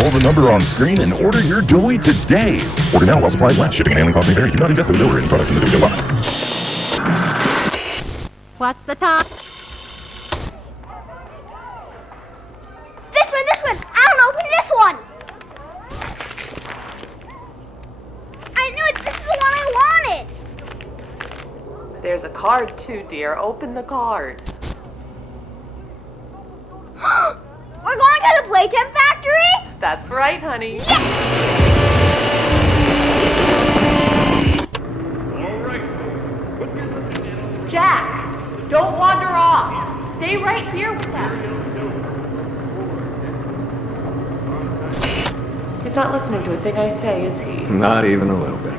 Call the number on screen and order your doughy today. Order now while supplies last. Shipping and handling costs may vary. Do not ingest the dough or any products in the doughy box. What's the time? This one! Alan, open this one! I knew it! This is the one I wanted! There's a card too, dear. Open the card. We're going to the Playtime factory? That's right, honey. Yes! Jack, don't wander off. Stay right here with them. He's not listening to a thing I say, is he? Not even a little bit.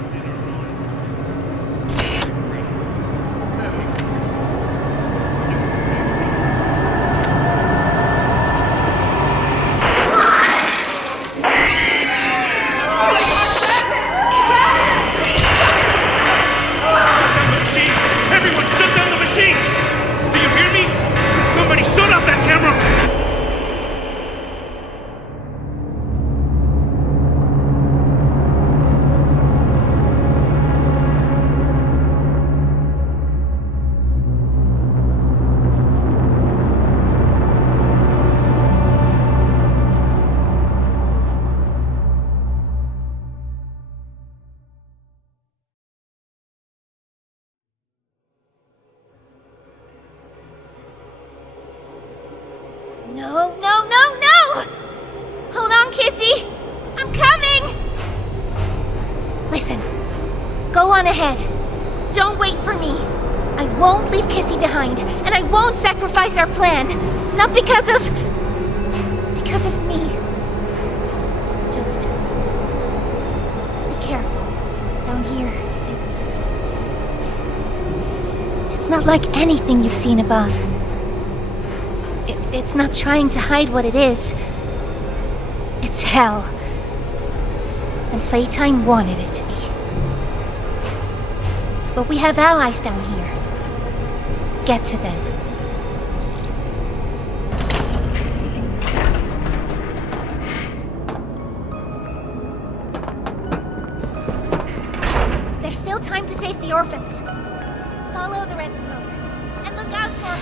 No! Hold on, Kissy! I'm coming! Listen, go on ahead. Don't wait for me. I won't leave Kissy behind, and I won't sacrifice our plan. Not because of me. Just be careful. Down here, it's not like anything you've seen above. It's not trying to hide what it is. It's hell. And Playtime wanted it to be. But we have allies down here. Get to them. There's still time to save the orphans. Follow the red smoke. And look out for...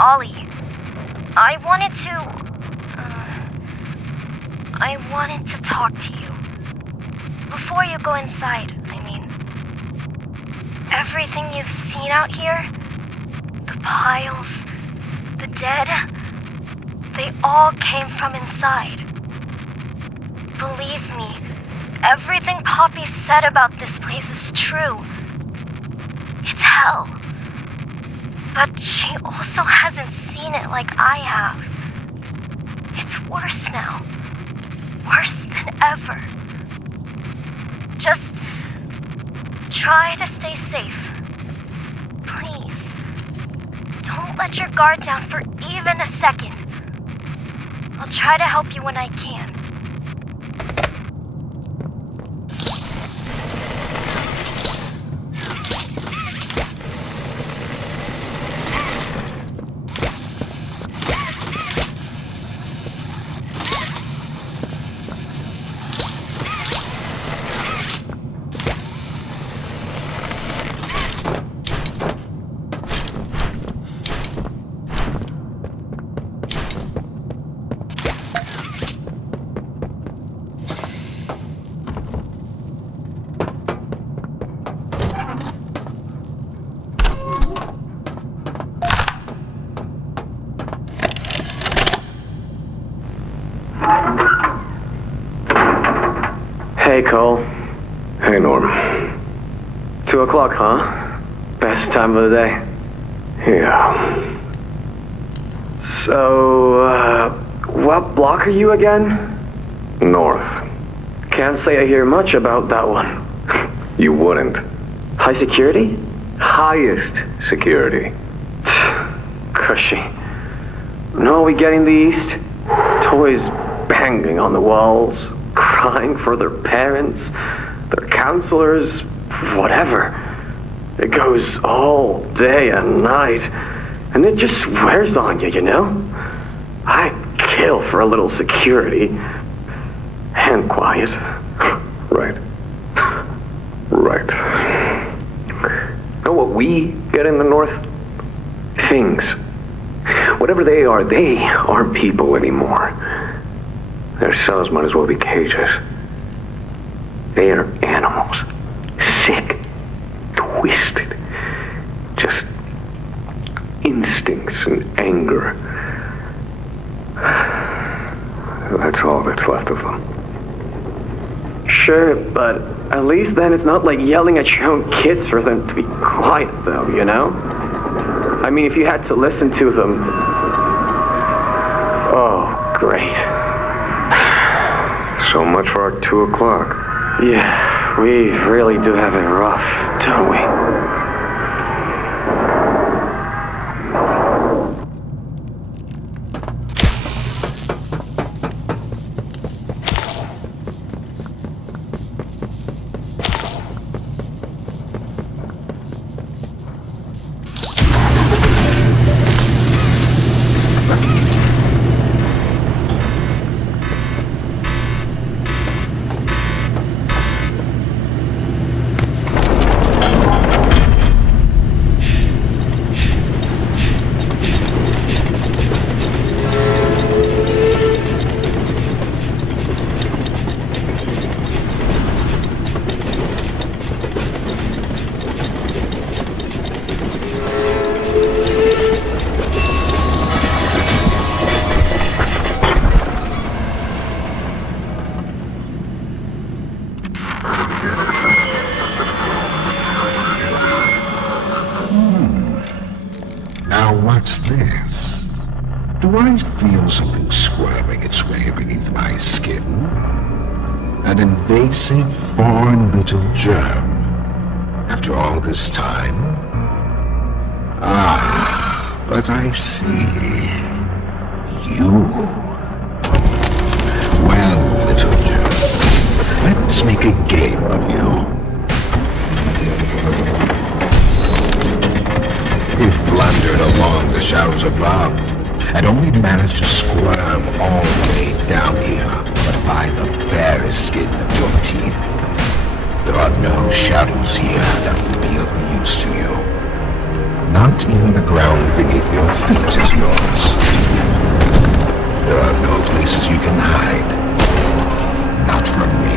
Ollie, I wanted to talk to you. Before you go inside, I mean. Everything you've seen out here, the piles, the dead, they all came from inside. Believe me, everything Poppy said about this place is true. It's hell. But she also hasn't seen it like I have. It's worse now. Worse than ever. Just try to stay safe. Please. Don't let your guard down for even a second. I'll try to help you when I can. Hey, Cole. Hey, Norm. 2 o'clock, huh? Best time of the day. Yeah. So, what block are you again? North. Can't say I hear much about that one. You wouldn't. High security? Highest security. Cushy. No, we get in the east. Toys banging on the walls, crying for their parents, their counselors, whatever. It goes all day and night, and it just wears on you, you know? I'd kill for a little security. And quiet. Right. Right. Know what we get in the North? Things. Whatever they aren't people anymore. Their cells might as well be cages. They are animals. Sick. Twisted. Just instincts and anger. That's all that's left of them. Sure, but at least then it's not like yelling at your own kids for them to be quiet, though, you know? I mean, if you had to listen to them... Oh, great. So much for our 2 o'clock. Yeah, we really do have it rough, don't we? Now what's this? Do I feel something squirming its way beneath my skin? An invasive foreign little germ. After all this time? Ah, but I see. You. Well, little germ, let's make a game of you. We've blundered along the shadows above, and only managed to squirm all the way down here, but by the barest skin of your teeth. There are no shadows here that will be of use to you. Not even the ground beneath your feet is yours. There are no places you can hide. Not from me.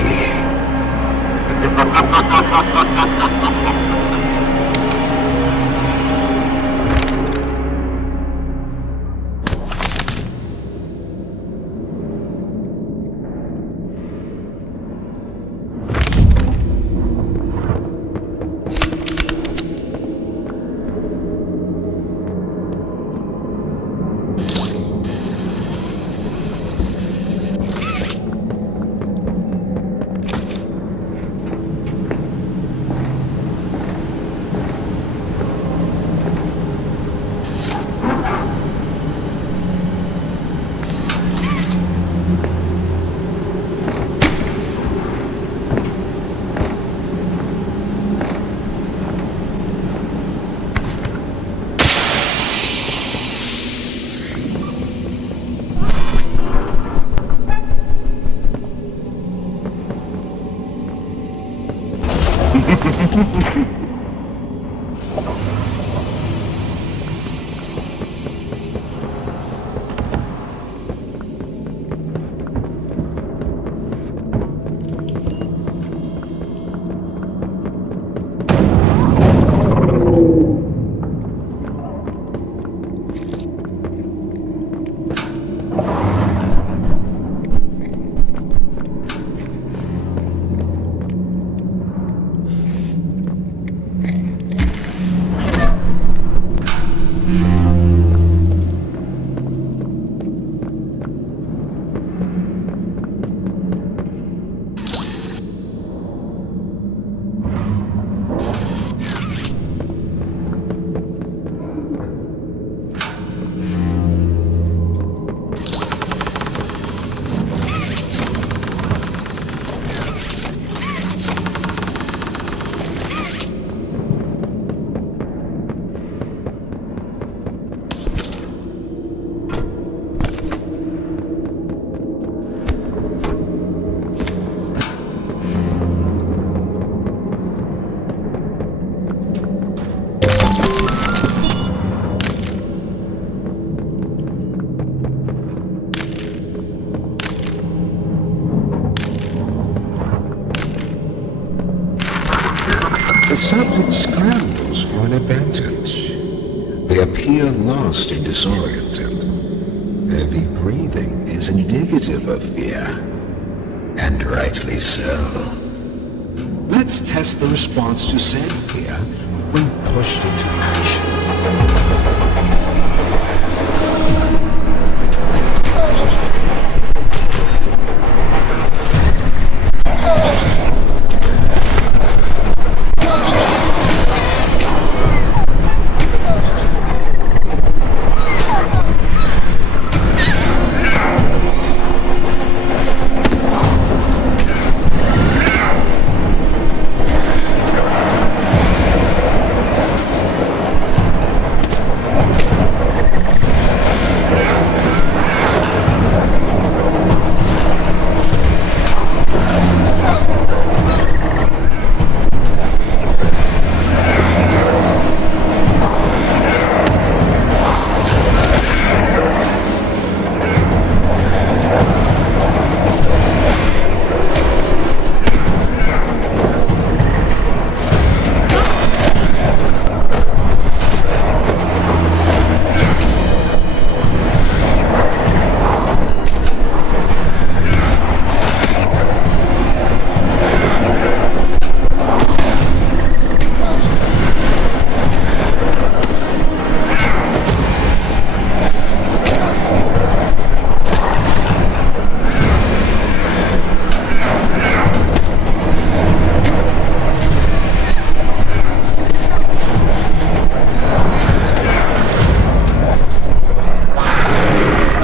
The subject scrambles for an advantage. They appear lost and disoriented. Heavy breathing is indicative of fear. And rightly so. Let's test the response to said fear when pushed into action.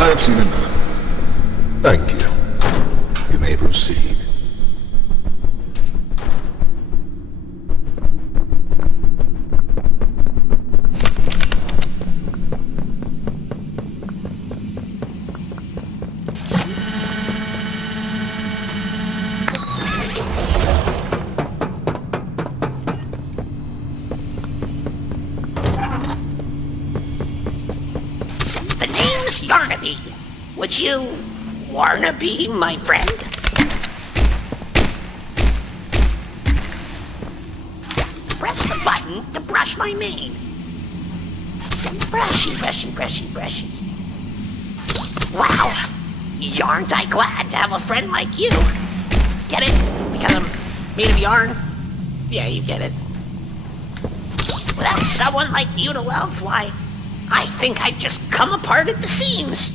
I've seen enough. Thank you. You may proceed. Yarnaby. Would you wanna be my friend? Press the button to brush my mane. Brushy, brushy, brushy, brushy. Wow! Yarn't I glad to have a friend like you? Get it? Because I'm made of yarn? Yeah, you get it. Without someone like you to love, why, I think I'd just come apart at the seams.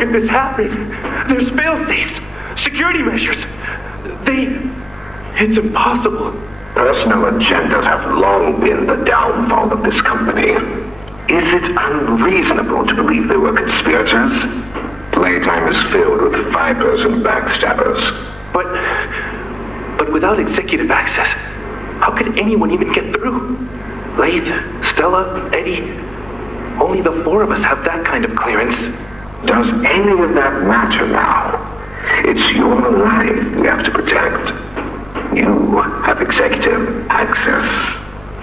This happened. There's fail-safes, security measures. It's impossible. Personal agendas have long been the downfall of this company. Is it unreasonable to believe they were conspirators? Playtime is filled with vipers and backstabbers. But without executive access, how could anyone even get through? Lathe, Stella, Eddie, only the four of us have that kind of clearance. Does any of that matter now? It's your life we have to protect. You have executive access.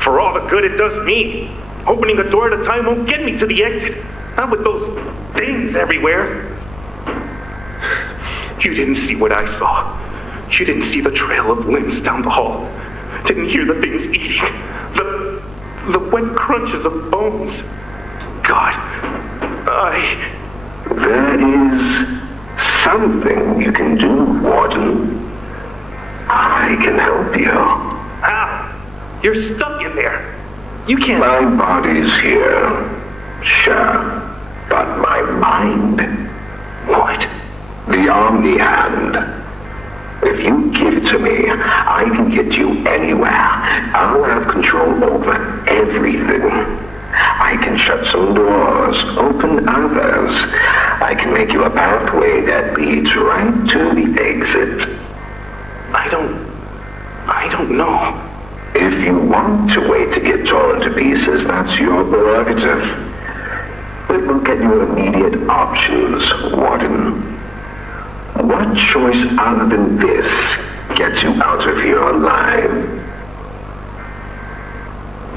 For all the good it does me, opening a door at a time won't get me to the exit. Not with those things everywhere. You didn't see what I saw. You didn't see the trail of limbs down the hall. Didn't hear the things eating. The wet crunches of bones. God, There is something you can do, Warden. I can help you. How? You're stuck in there. You can't... My body's here, sure, but my mind... What? The Omni Hand. If you give it to me, I can get you anywhere. I'll have control over everything. I can shut some doors, open others. I can make you a pathway that leads right to the exit. I don't know. If you want to wait to get torn to pieces, that's your prerogative. But look at your immediate options, Warden. What choice other than this gets you out of here alive?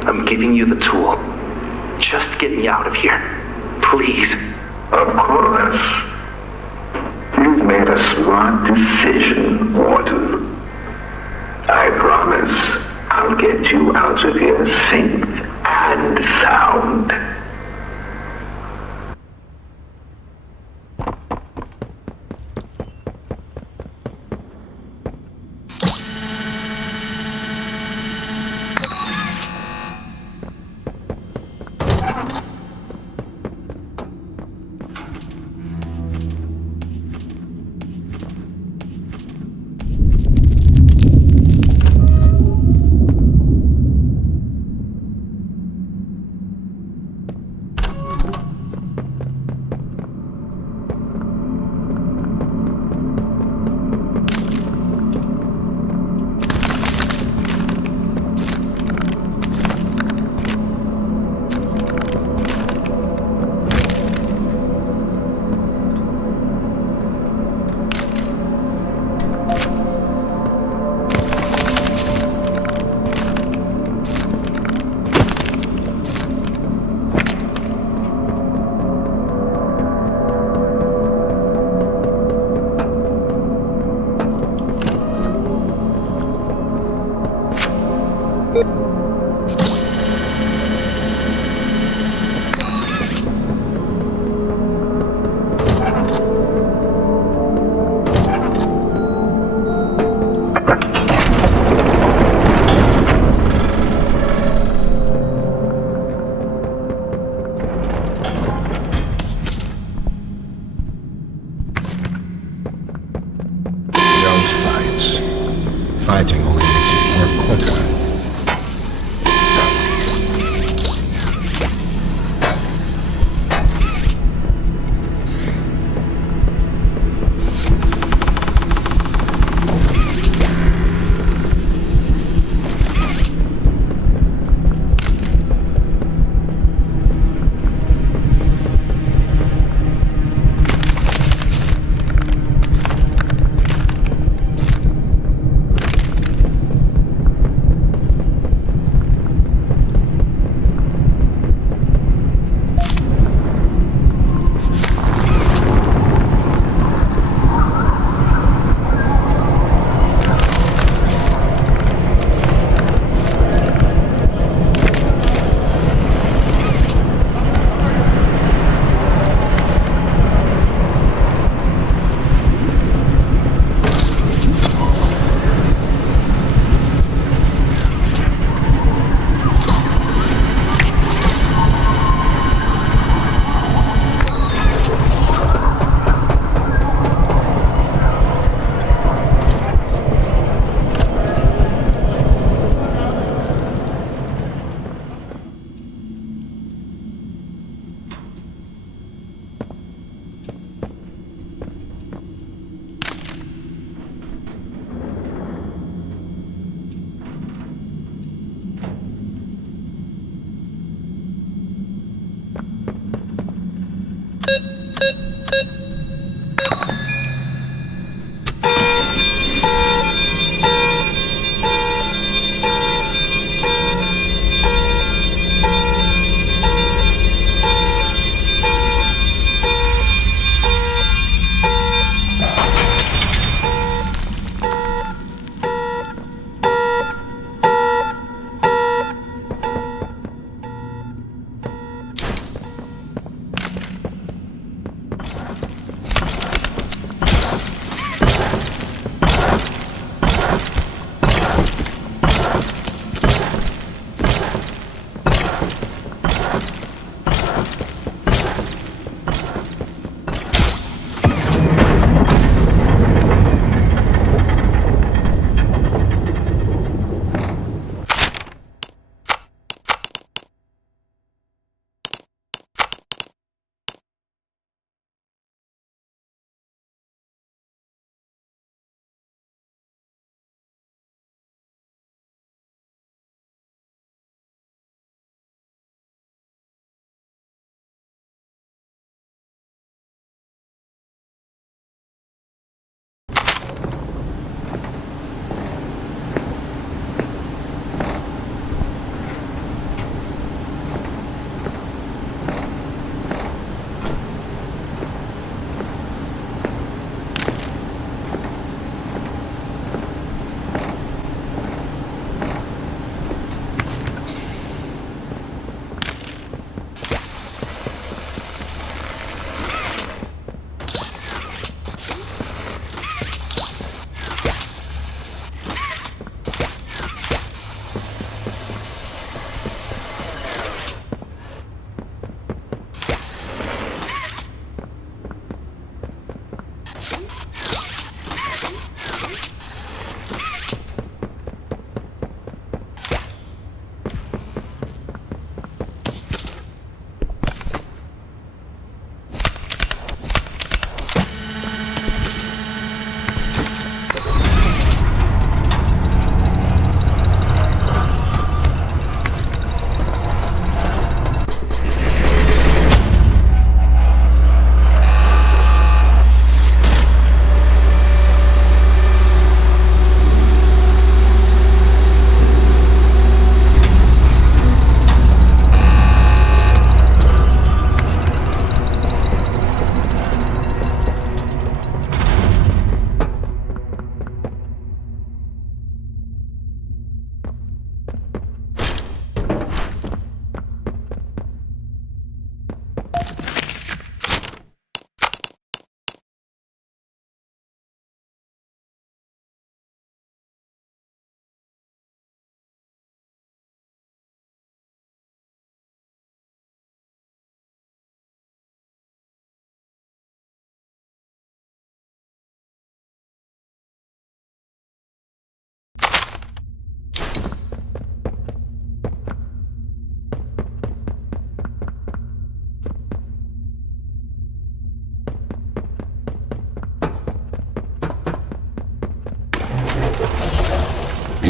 I'm giving you the tool. Just get me out of here. Please. Of course. You've made a smart decision, Warden. I promise I'll get you out of here safe and sound.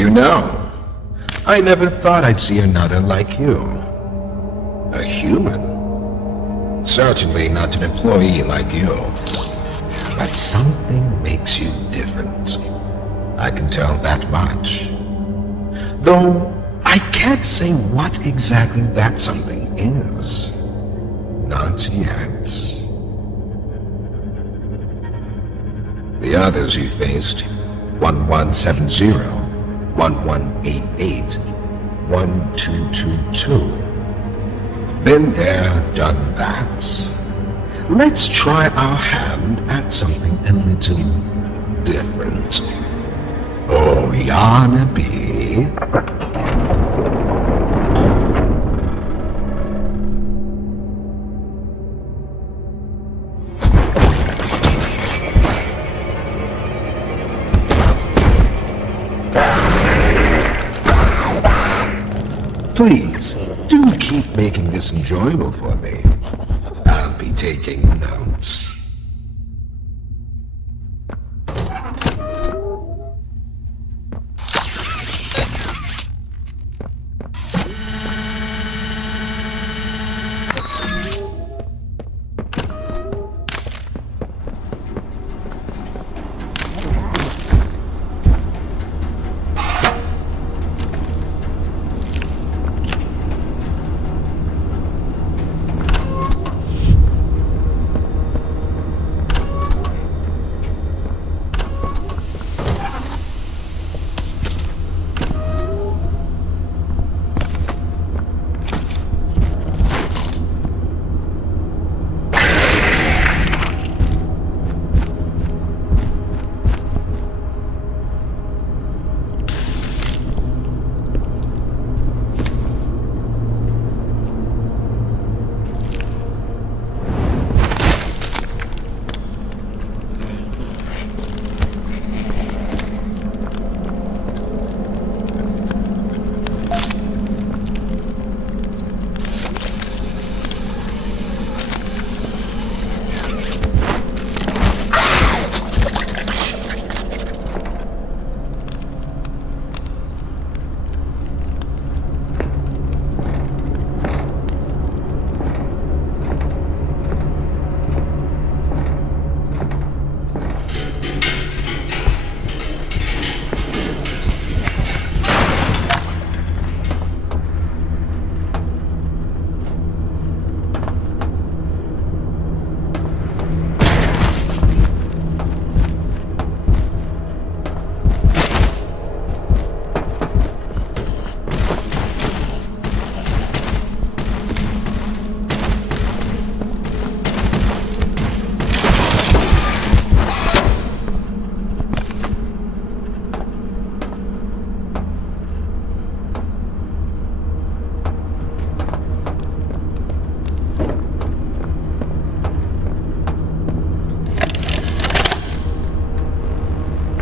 You know, I never thought I'd see another like you. A human. Certainly not an employee like you. But something makes you different. I can tell that much. Though, I can't say what exactly that something is. Not yet. The others you faced, 1170, 1188, 1222. Been there, done that. Let's try our hand at something a little different. Oh, Yarnaby. Please, do keep making this enjoyable for me. I'll be taking notes.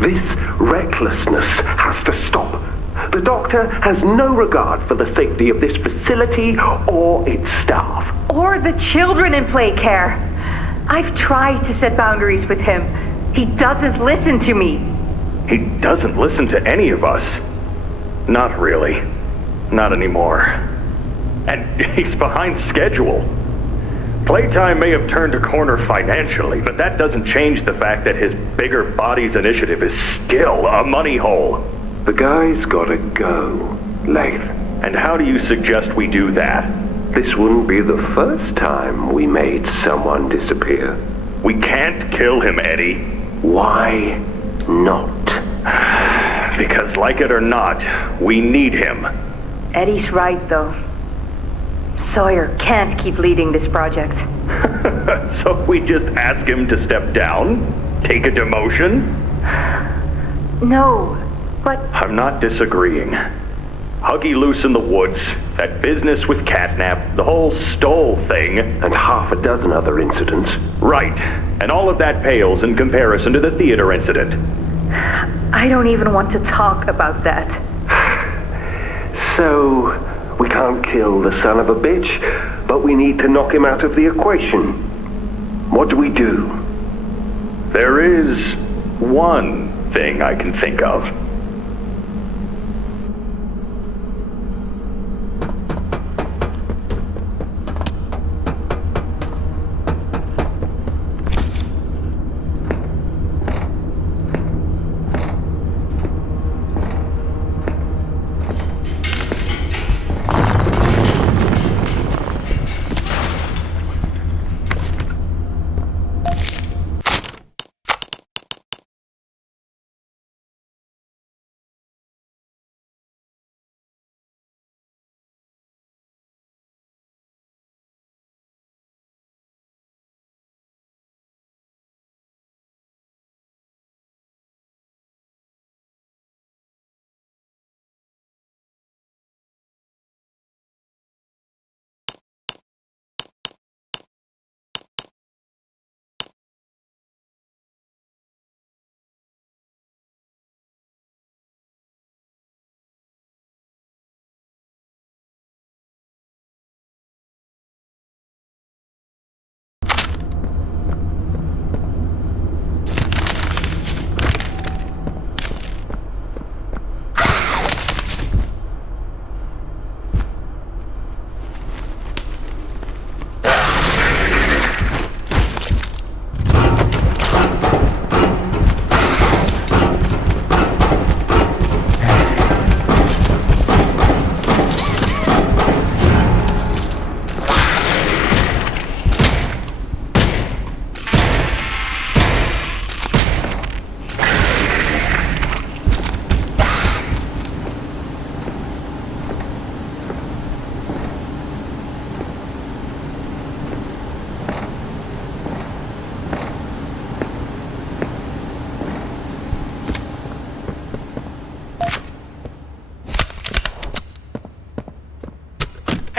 This recklessness has to stop. The doctor has no regard for the safety of this facility or its staff. Or the children in play care. I've tried to set boundaries with him. He doesn't listen to me. He doesn't listen to any of us. Not really. Not anymore. And he's behind schedule. Playtime may have turned a corner financially, but that doesn't change the fact that his bigger bodies initiative is still a money hole. The guy's gotta go, Lath. And how do you suggest we do that? This wouldn't be the first time we made someone disappear. We can't kill him, Eddie. Why not? Because like it or not, we need him. Eddie's right, though. Sawyer can't keep leading this project. So we just ask him to step down? Take a demotion? No, but... I'm not disagreeing. Huggy loose in the woods, that business with Catnap, the whole Stoll thing. And half a dozen other incidents. Right. And all of that pales in comparison to the theater incident. I don't even want to talk about that. So... we can't kill the son of a bitch, but we need to knock him out of the equation. What do we do? There is one thing I can think of.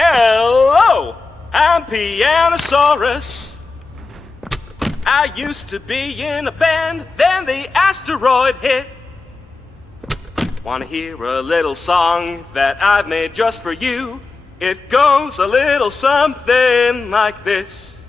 Hello! I'm Pianosaurus. I used to be in a band, then the asteroid hit. Wanna hear a little song that I've made just for you? It goes a little something like this.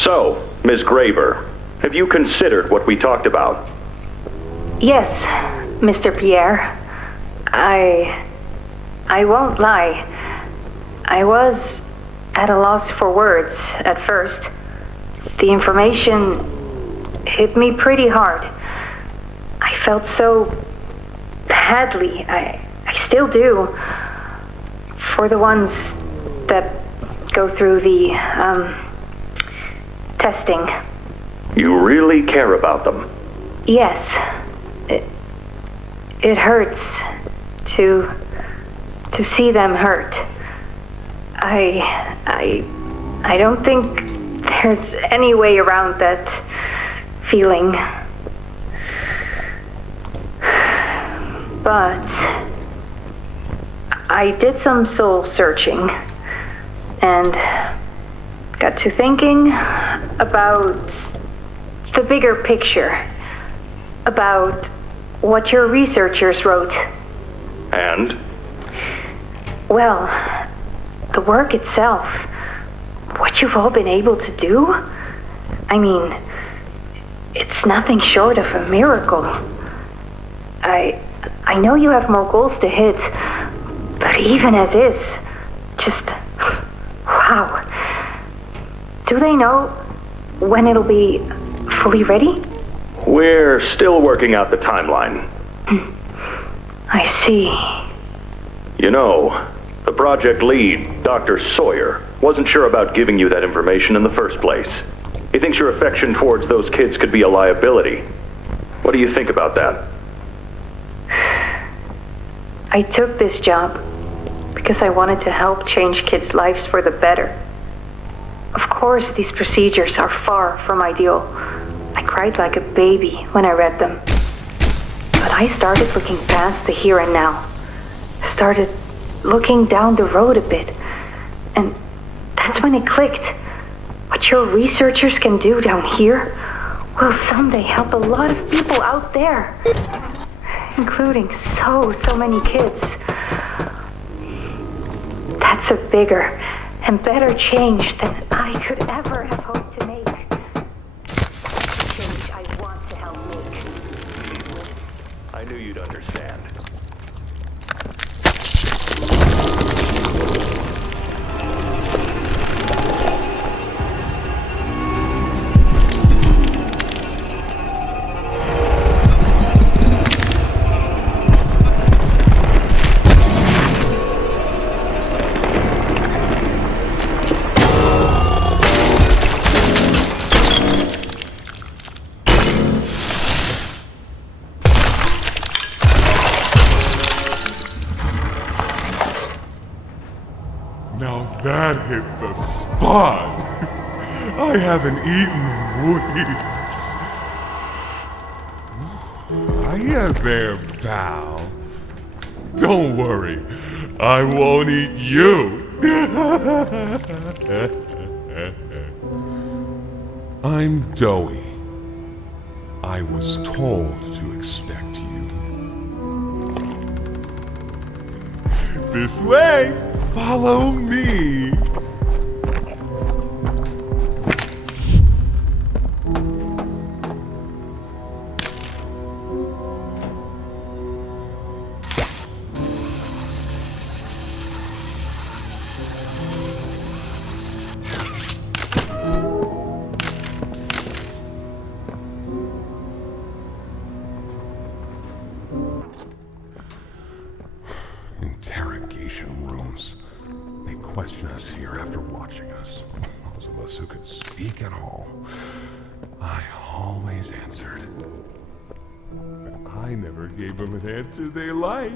So, Ms. Graver, have you considered what we talked about? Yes, Mr. Pierre. I won't lie. I was at a loss for words at first. The information hit me pretty hard. I felt so badly. I still do. For the ones that go through the, testing. You really care about them? Yes. It hurts to see them hurt. I don't think there's any way around that feeling. But I did some soul searching and got to thinking about the bigger picture, about what your researchers wrote. And? Well, the work itself, what you've all been able to do, I mean, it's nothing short of a miracle. I know you have more goals to hit, but even as is, just, wow. Do they know when it'll be fully ready? We're still working out the timeline. I see. You know, the project lead, Dr. Sawyer, wasn't sure about giving you that information in the first place. He thinks your affection towards those kids could be a liability. What do you think about that? I took this job because I wanted to help change kids' lives for the better. Of course, these procedures are far from ideal. I cried like a baby when I read them. But I started looking past the here and now. Started looking down the road a bit. And that's when it clicked. What your researchers can do down here will someday help a lot of people out there. Including so many kids. That's a bigger and better change than I could ever have hoped to make. Change I want to help make. I knew you'd understand. Now that hit the spot. I haven't eaten in weeks. Hiya there, pal. Don't worry, I won't eat you. I'm Doughy. I was told to expect you. This way! Follow me! Interrogation rooms. They question us here after watching us. Those of us who could speak at all. I always answered. But I never gave them an answer they liked.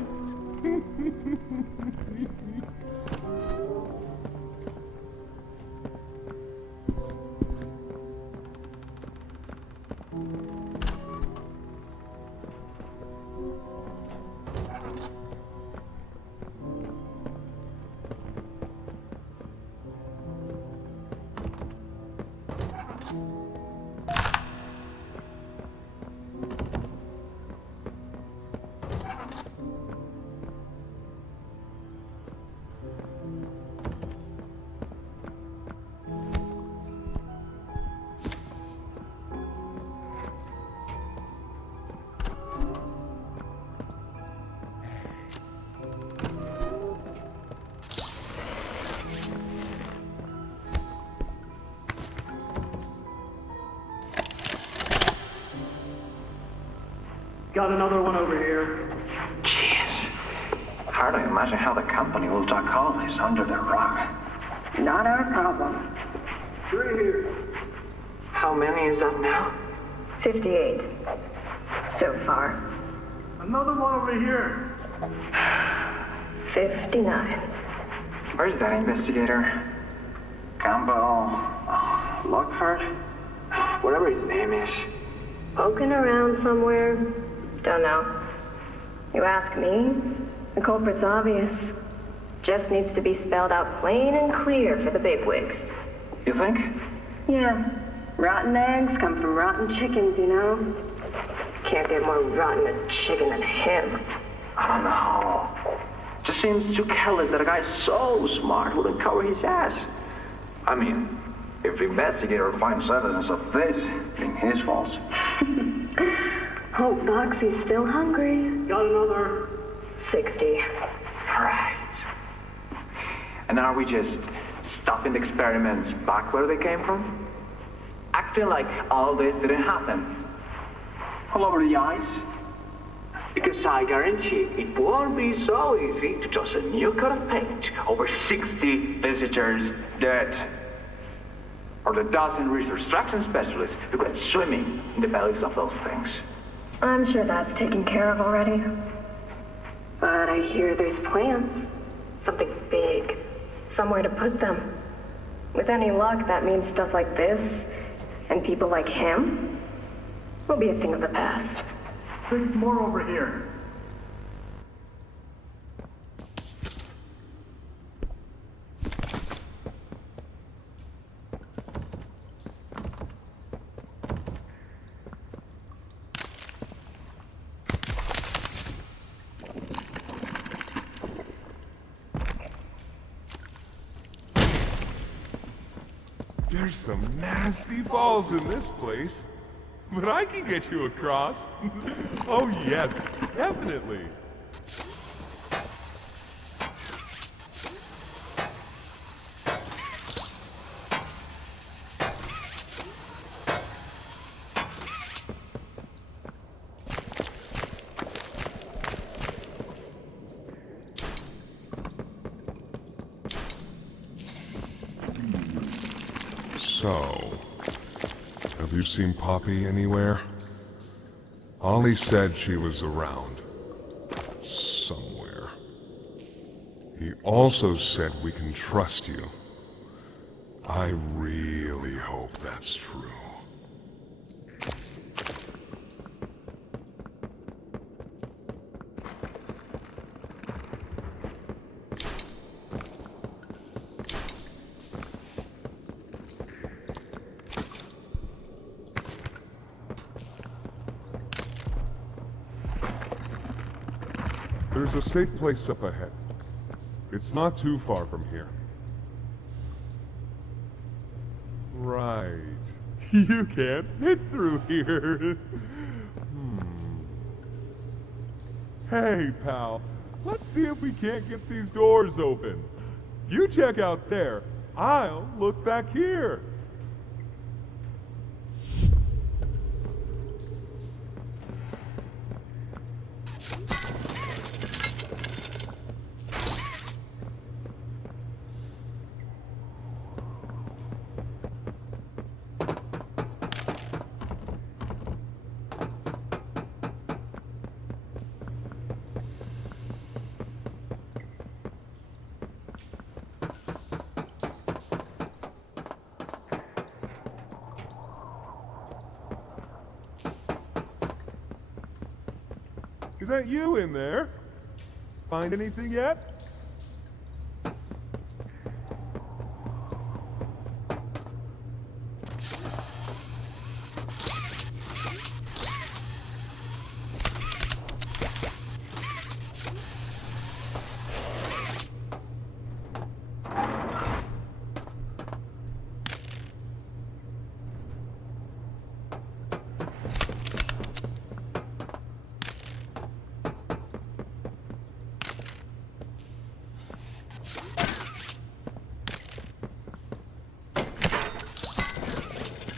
Got another one over here. Jeez. Hard to imagine how the company will duck all this under the rug. Not our problem. 3 here. How many is that now? 58. So far. Another one over here. 59. Where's that investigator? Campbell... Lockhart? Whatever his name is. Poking around somewhere? Don't know. You ask me? The culprit's obvious. Just needs to be spelled out plain and clear for the bigwigs. You think? Yeah. Rotten eggs come from rotten chickens, you know? Can't get more rotten a chicken than him. I don't know. Just seems too careless that a guy so smart wouldn't cover his ass. I mean, if the investigator finds evidence of this, it's his fault. Hope Foxy's still hungry. Got another. 60. Right. And are we just stopping the experiments back where they came from? Acting like all this didn't happen? All over the ice. Because I guarantee it won't be so easy to toss a new coat of paint over 60 visitors dead. Or the dozen reconstruction specialists who went swimming in the bellies of those things. I'm sure that's taken care of already. But I hear there's plans. Something big. Somewhere to put them. With any luck, that means stuff like this, and people like him, will be a thing of the past. There's more over here. There's some nasty balls in this place, but I can get you across. Oh yes, definitely. So, have you seen Poppy anywhere? Ollie said she was around. Somewhere. He also said we can trust you. I really hope that's true. There's a safe place up ahead. It's not too far from here. Right. You can't fit through here. Hey, pal. Let's see if we can't get these doors open. You check out there. I'll look back here. Is that you in there? Find anything yet?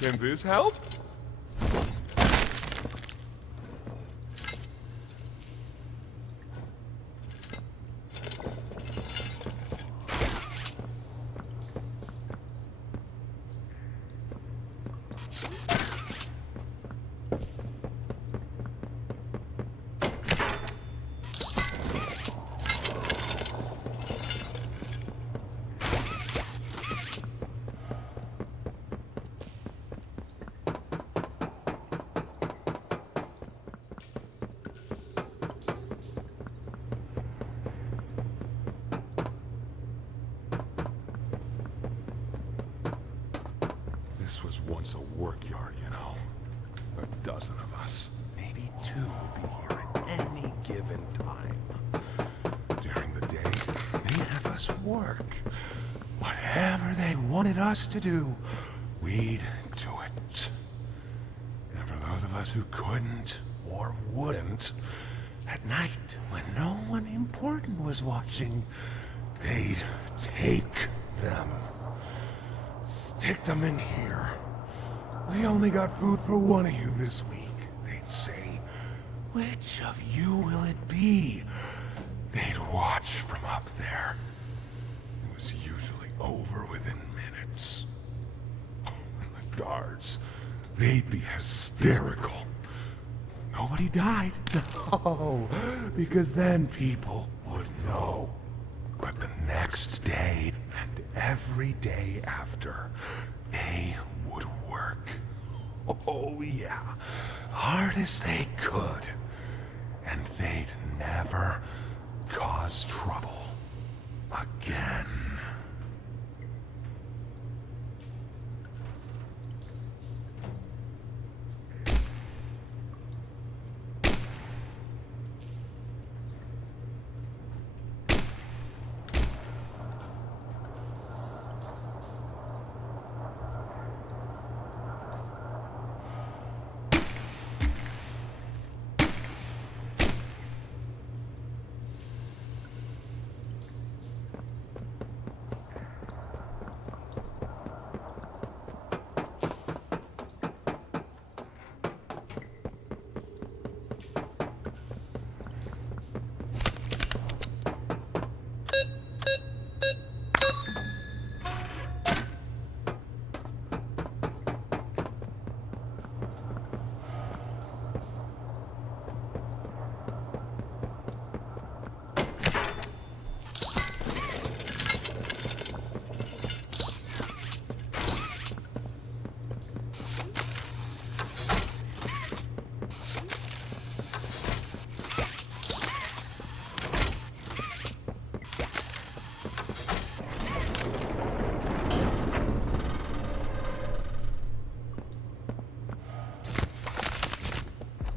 Can this help? This was once a work yard, you know. A dozen of us. Maybe two would be here at any given time. During the day, they'd have us work. Whatever they wanted us to do, we'd do it. And for those of us who couldn't or wouldn't, at night, when no one important was watching, they'd take them. Stick them in here. We only got food for one of you this week, they'd say. Which of you will it be? They'd watch from up there. It was usually over within minutes. The guards, they'd be hysterical. Nobody died. No, because then people would know. But the next day and every day after, they would work. Oh yeah, hard as they could. And they'd never cause trouble again.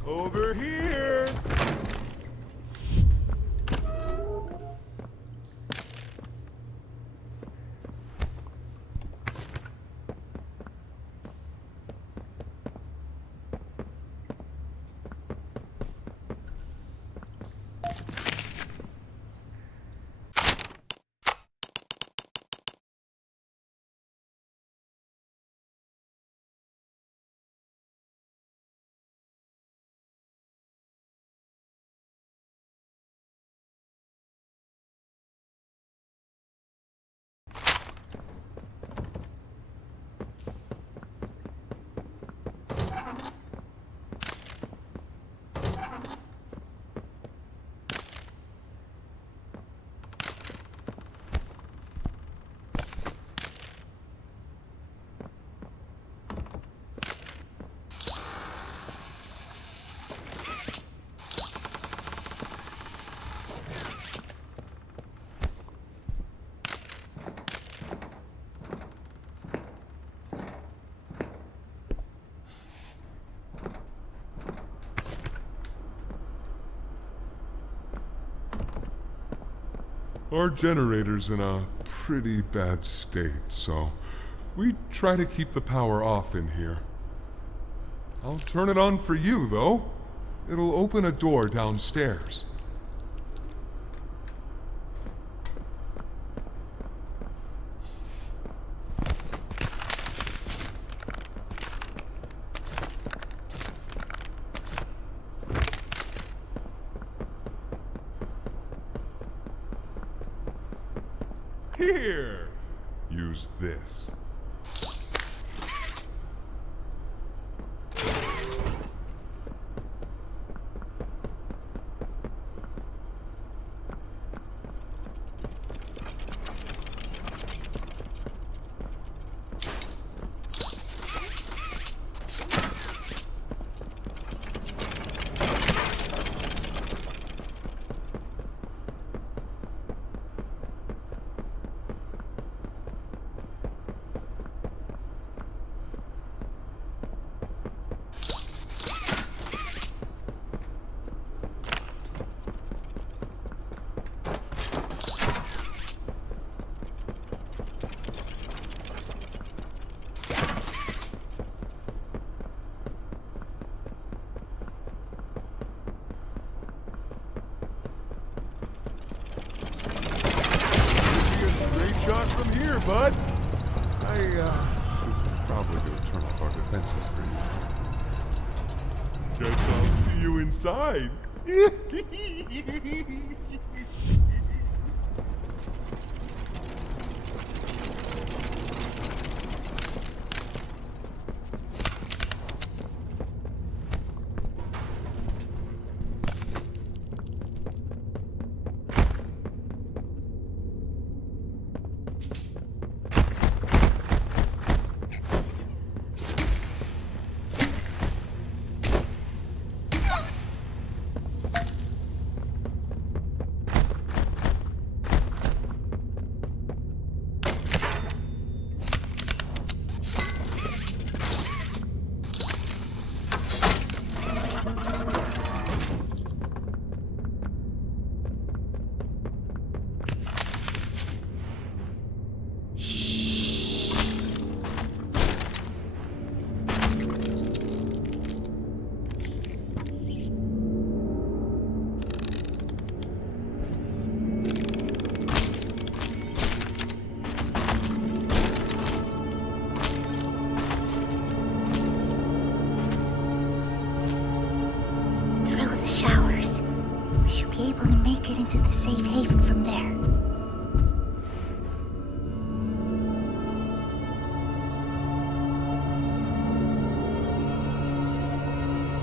Over here! Our generator's in a pretty bad state, so we try to keep the power off in here. I'll turn it on for you, though. It'll open a door downstairs. Here! Use this. Shot from here, bud. I should probably go turn off our defenses for you. Guess I'll see you inside. Into the safe haven from there.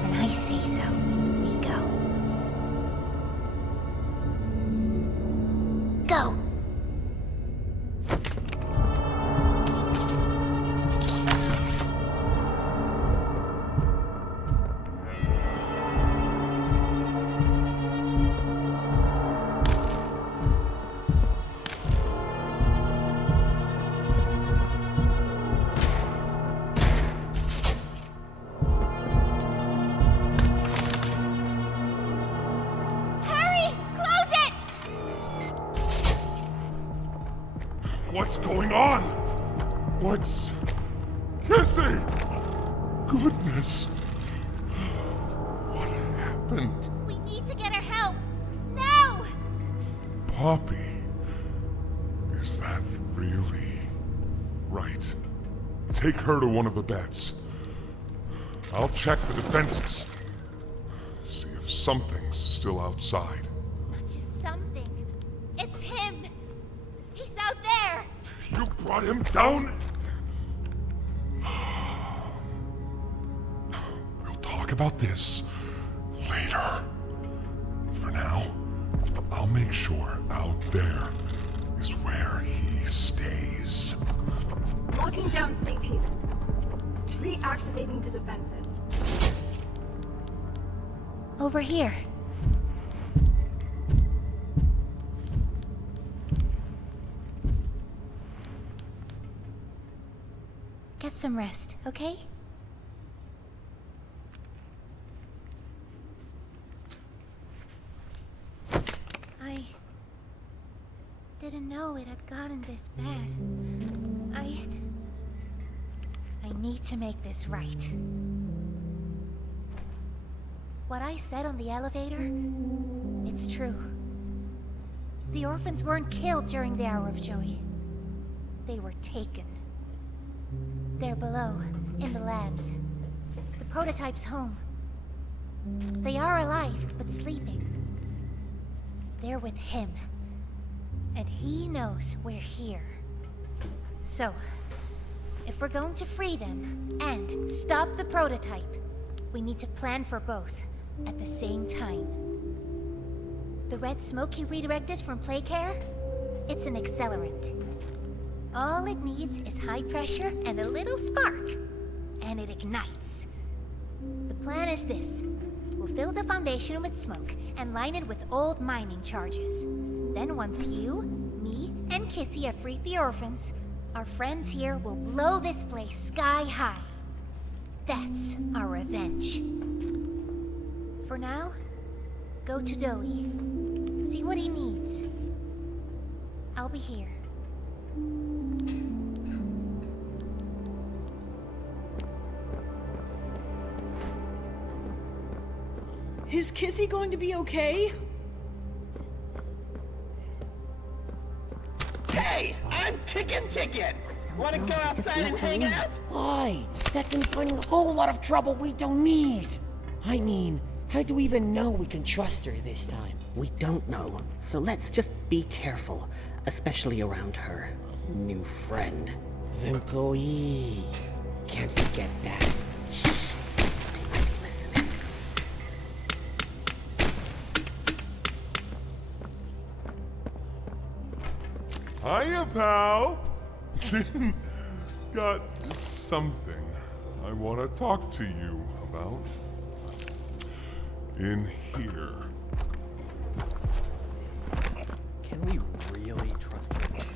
When I say so, we go. Go! What's going on? What's... Kissy! Goodness. What happened? We need to get her help. Now! Poppy. Is that really... Right. Take her to one of the beds. I'll check the defenses. See if something's still outside. Not just something. It's him. He's out there. You brought him down? We'll talk about this later. For now, I'll make sure out there is where he stays. Locking down safe haven. Reactivating the defenses. Over here. Get some rest, okay? I didn't know it had gotten this bad. I need to make this right. What I said on the elevator, it's true. The orphans weren't killed during the Hour of Joy. They were taken. They're below, in the labs. The prototype's home. They are alive, but sleeping. They're with him. And he knows we're here. So, if we're going to free them and stop the prototype, we need to plan for both at the same time. The red smoke you redirected from Playcare? It's an accelerant. All it needs is high pressure and a little spark, and it ignites. The plan is this. We'll fill the foundation with smoke and line it with old mining charges. Then once you, me, and Kissy have freed the orphans, our friends here will blow this place sky high. That's our revenge. For now, go to Doey. See what he needs. I'll be here. Is Kissy going to be okay? Hey, I'm Chicken Chicken! Wanna go outside and hang out? Why? That's inviting a whole lot of trouble we don't need. I mean, how do we even know we can trust her this time? We don't know, so let's just be careful, especially around her new friend. The employee. Can't forget that. Hiya, pal! Got something I want to talk to you about. In here. Can we really trust you this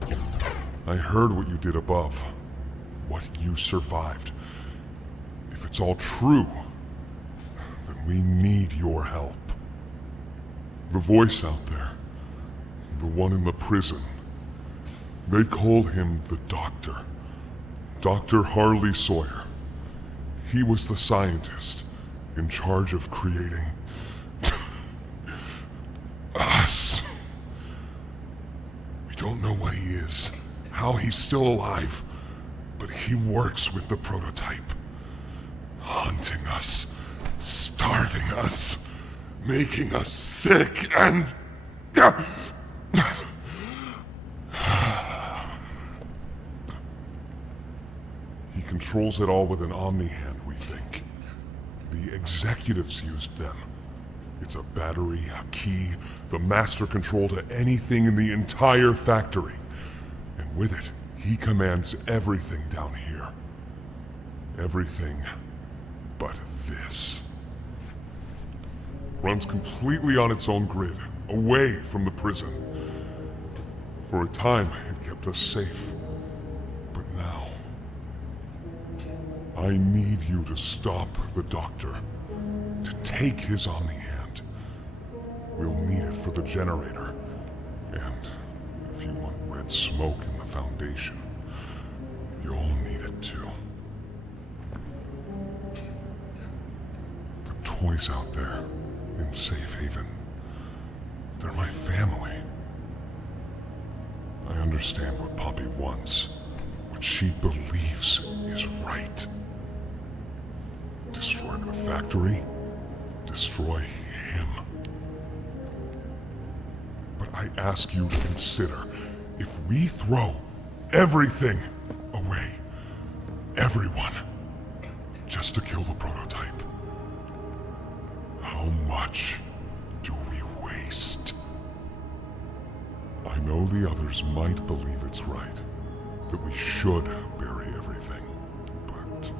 time? I heard what you did above. What you survived. If it's all true, then we need your help. The voice out there. The one in the prison. They called him the Doctor. Dr. Harley Sawyer. He was the scientist in charge of creating us. We don't know what he is, how he's still alive, but he works with the prototype. Hunting us, starving us, making us sick, and... He controls it all with an Omni-Hand, we think. The executives used them. It's a battery, a key, the master control to anything in the entire factory. And with it, he commands everything down here. Everything but this. Runs completely on its own grid, away from the prison. For a time, it kept us safe. But now... I need you to stop the Doctor. To take his Omni-Hand. We'll need it for the generator. And If you want red smoke in the Foundation, you'll need it too. The toys out there in Safe Haven, they're my family. I understand what Poppy wants, what she believes is right. Destroy the factory, destroy him. But I ask you to consider, if we throw everything away, everyone, just to kill the prototype, how much do we waste? I know the others might believe it's right, that we should bury everything, but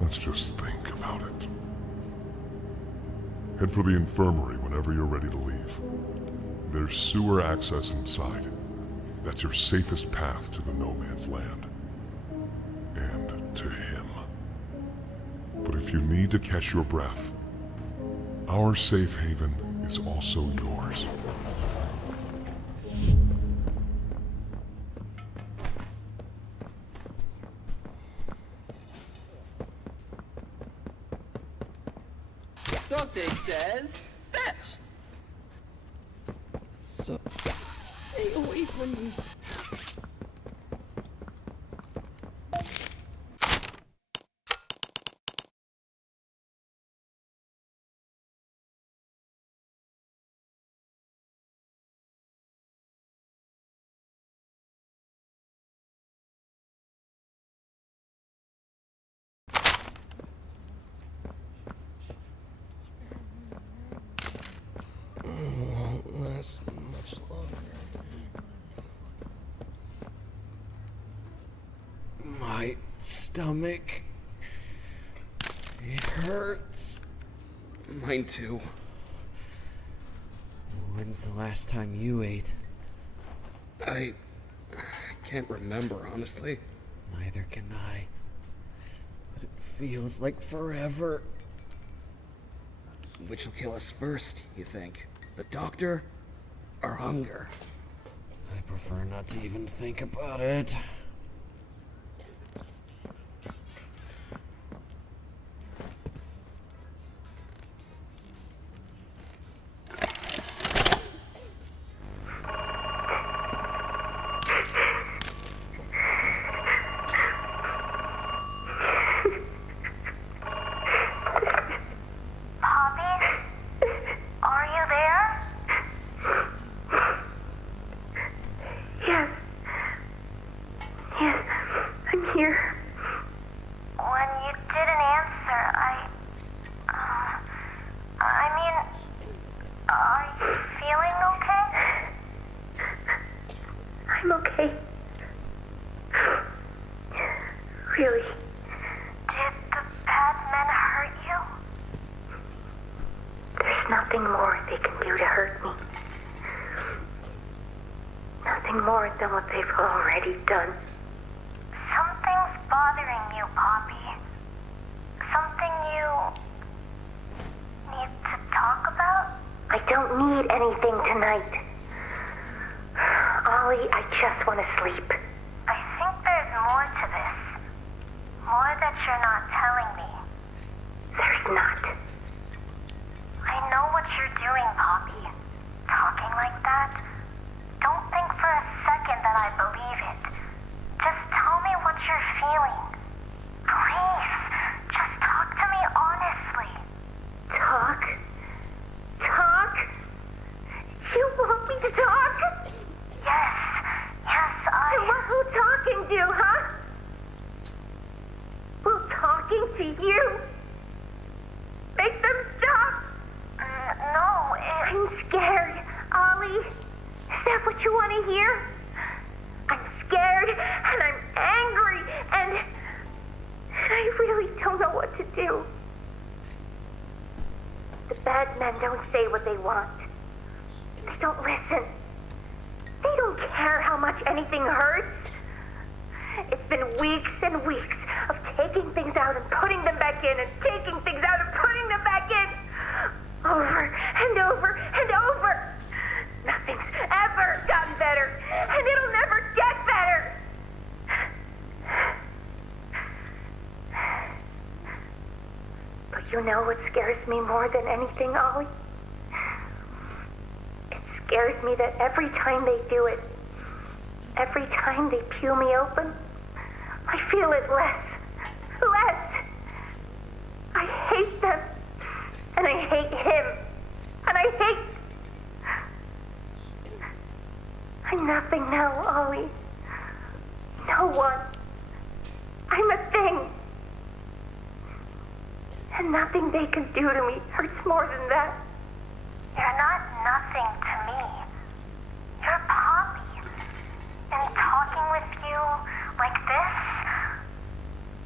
let's just think about it. Head for the infirmary whenever you're ready to leave. There's sewer access inside. That's your safest path to the No Man's Land. And to him. But if you need to catch your breath, our safe haven is also yours. Something says fetch. So, stay away from me. Won't last much longer. My stomach. It hurts. Mine too. When's the last time you ate? I can't remember, honestly. Neither can I. But it feels like forever. Which will kill us first, you think? The doctor or hunger? I prefer not to even think about it. Really? Did the bad men hurt you? There's nothing more they can do to hurt me. Nothing more than what they've already done. Something's bothering you, Poppy. Something you need to talk about? I don't need anything tonight. Ollie, I just want to sleep. I think there's more to this. More that you're not telling me. There's not. I know what you're doing, Poppy. Talking like that. Don't think for a second that I believe it. Just tell me what you're feeling. Please, just talk to me honestly. Talk? Talk? You want me to talk? Yes, And what will talking do, huh? Will talking to you make them stop? No, I'm scared, Ollie. Is that what you want to hear? I'm scared, and I'm angry, and I really don't know what to do. The bad men don't say what they want. They don't listen. They don't care how much anything hurts. It's been weeks and weeks of taking things out and putting them back in, and taking things out and putting them back in. Over and over and over. ever gotten better, and it'll never get better. But you know what scares me more than anything, Ollie? It scares me that every time they do it, every time they peel me open, I feel it less. I hate them. And I hate him. And I hate... I'm nothing now, Ollie. No one. I'm a thing. And nothing they can do to me hurts more than that. You're not nothing to me. You're Poppy. And talking with you like this,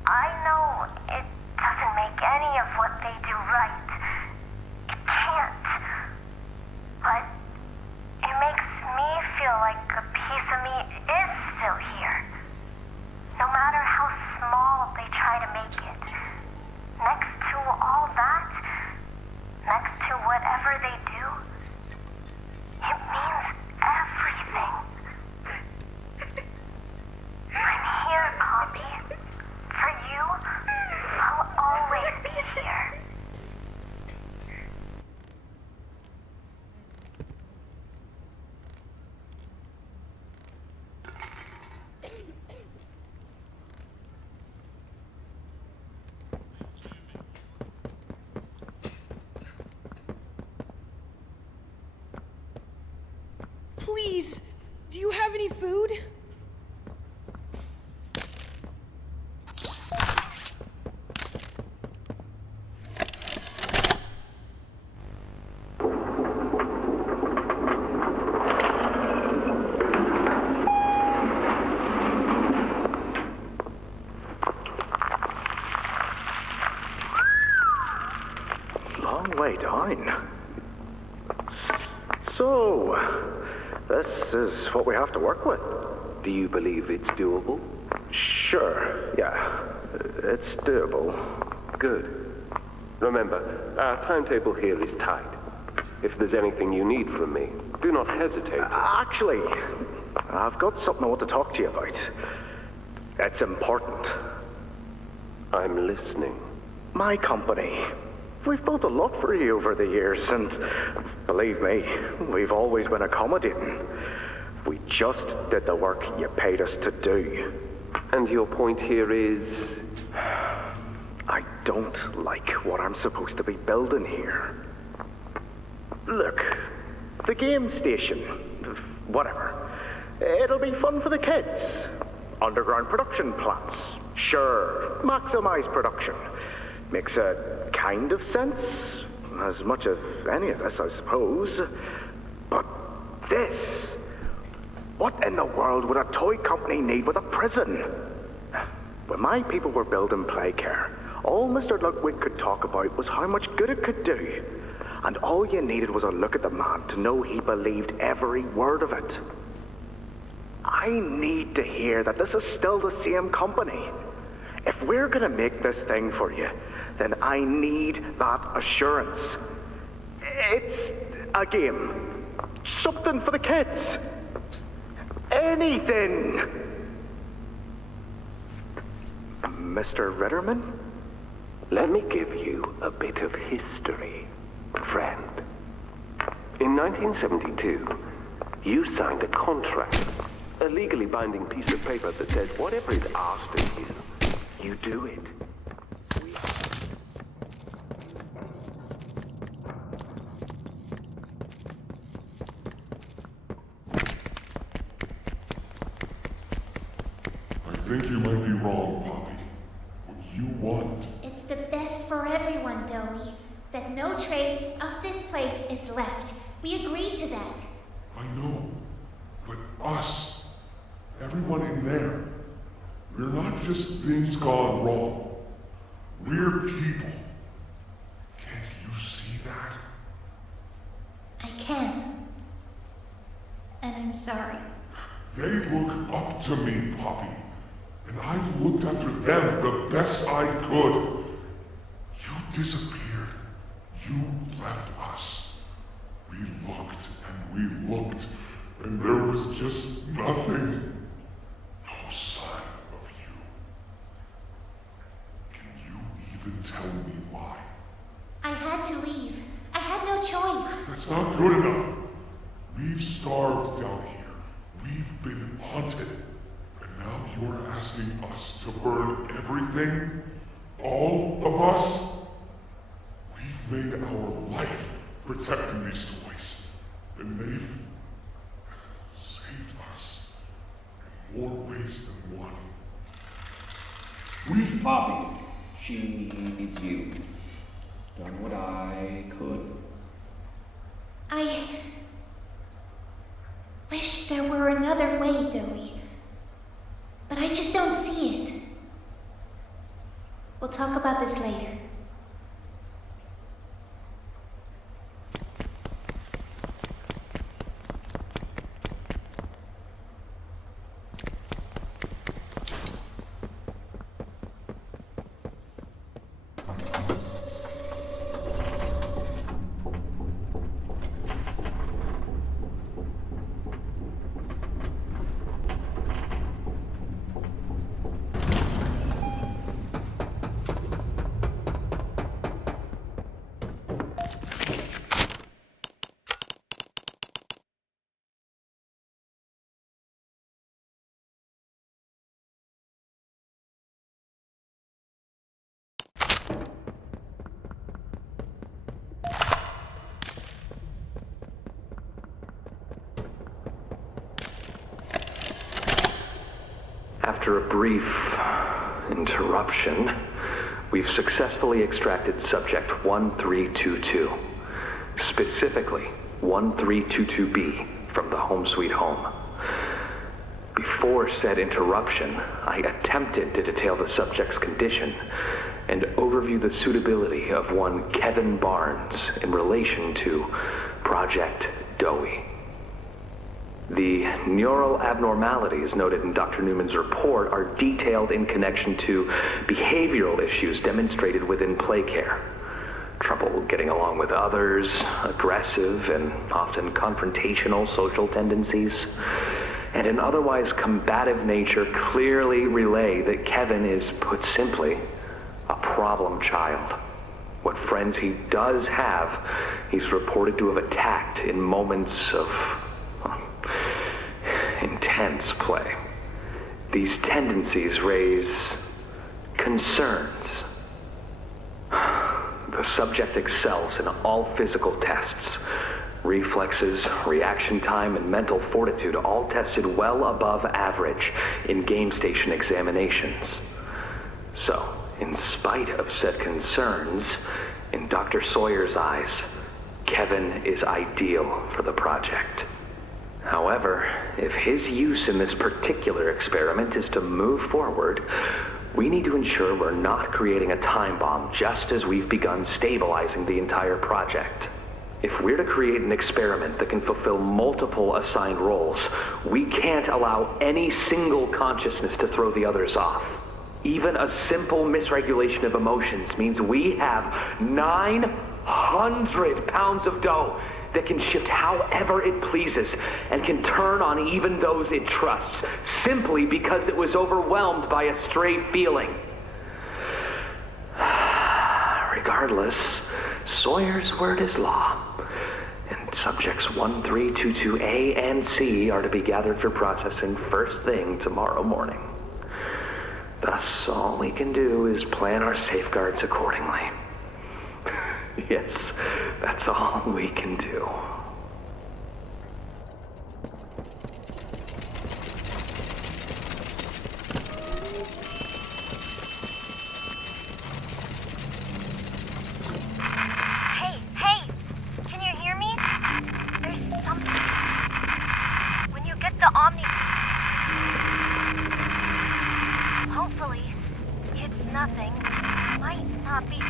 I know it doesn't make any of what they do right. It can't. But it makes me feel like a piece of me is still here. No matter how small they try to make it. Next to all that, next to whatever they do, it means everything. I'm here, Poppy. For you, I'll always be here. Please, do you have any food? Long way down. So, this is what we have to work with. Do you believe it's doable? Sure, yeah. It's doable. Good. Remember, our timetable here is tight. If there's anything you need from me, do not hesitate. Actually, I've got something I want to talk to you about. It's important. I'm listening. My company. We've built a lot for you over the years, and believe me, we've always been accommodating. We just did the work you paid us to do. And your point here is? I don't like what I'm supposed to be building here. Look, the game station, whatever. It'll be fun for the kids. Underground production plants. Sure, maximize production. Makes a kind of sense. As much as any of this, I suppose. But this... What in the world would a toy company need with a prison? When my people were building Playcare, all Mr. Ludwig could talk about was how much good it could do. And all you needed was a look at the man to know he believed every word of it. I need to hear that this is still the same company. If we're gonna make this thing for you, then I need that assurance. It's a game. Something for the kids. Anything. Mr. Ritterman? Let me give you a bit of history, friend. In 1972, you signed a contract, a legally binding piece of paper that says whatever is asked of you, you do it. I think you might be wrong, Poppy. What you want? It's the best for everyone, Dowie. That no trace of this place is left. We agreed to that. I know. But us, everyone in there, we're not just things gone wrong. We're people. Can't you see that? I can. And I'm sorry. They look up to me, Poppy. And I've looked after them the best I could. You disappeared. You left us. We looked and we looked, and there was just nothing. No sign of you. Can you even tell me why? I had to leave. I had no choice. That's not good enough. We've starved down here. We've been hunted. And now you're asking us to burn everything? All of us? We've made our life protecting these toys. And they've saved us in more ways than one. Poppy, she needs you. Done what I could. I wish there were another way, Dowie. But I just don't see it. We'll talk about this later. After a brief interruption, we've successfully extracted subject 1322, specifically 1322B, from the Home Sweet Home. Before said interruption, I attempted to detail the subject's condition and overview the suitability of one Kevin Barnes in relation to Project Dowie. The neural abnormalities noted in Dr. Newman's report are detailed in connection to behavioral issues demonstrated within play care. Trouble getting along with others, aggressive and often confrontational social tendencies, and an otherwise combative nature clearly relay that Kevin is, put simply, a problem child. What friends he does have, he's reported to have attacked in moments of intense play. These tendencies raise concerns. The subject excels in all physical tests. Reflexes, reaction time, and mental fortitude all tested well above average in game station examinations. So, in spite of said concerns, in Dr. Sawyer's eyes, Kevin is ideal for the project. However, if his use in this particular experiment is to move forward, we need to ensure we're not creating a time bomb just as we've begun stabilizing the entire project. If we're to create an experiment that can fulfill multiple assigned roles, we can't allow any single consciousness to throw the others off. Even a simple misregulation of emotions means we have 900 pounds of dough that can shift however it pleases and can turn on even those it trusts, simply because it was overwhelmed by a stray feeling. Regardless, Sawyer's word is law, and subjects 1322A and C are to be gathered for processing first thing tomorrow morning. Thus, all we can do is plan our safeguards accordingly. Yes, that's all we can do. Hey, can you hear me? There's something. When you get the Omni... Hopefully, it's nothing. Might not be...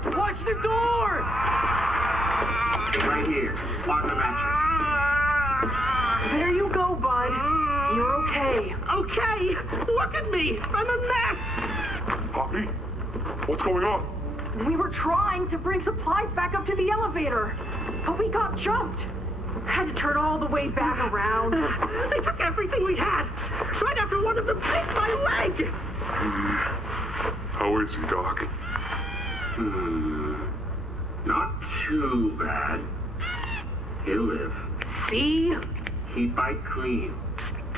door! Watch the door! Right here, on the mattress. There you go, bud. You're okay. Okay! Look at me! I'm a mess! Poppy? What's going on? We were trying to bring supplies back up to the elevator, but we got jumped. Had to turn all the way back around. They took everything we had! Right after one of them bit my leg! How is he, Doc? Not too bad. He'll live. See? He'd bite clean.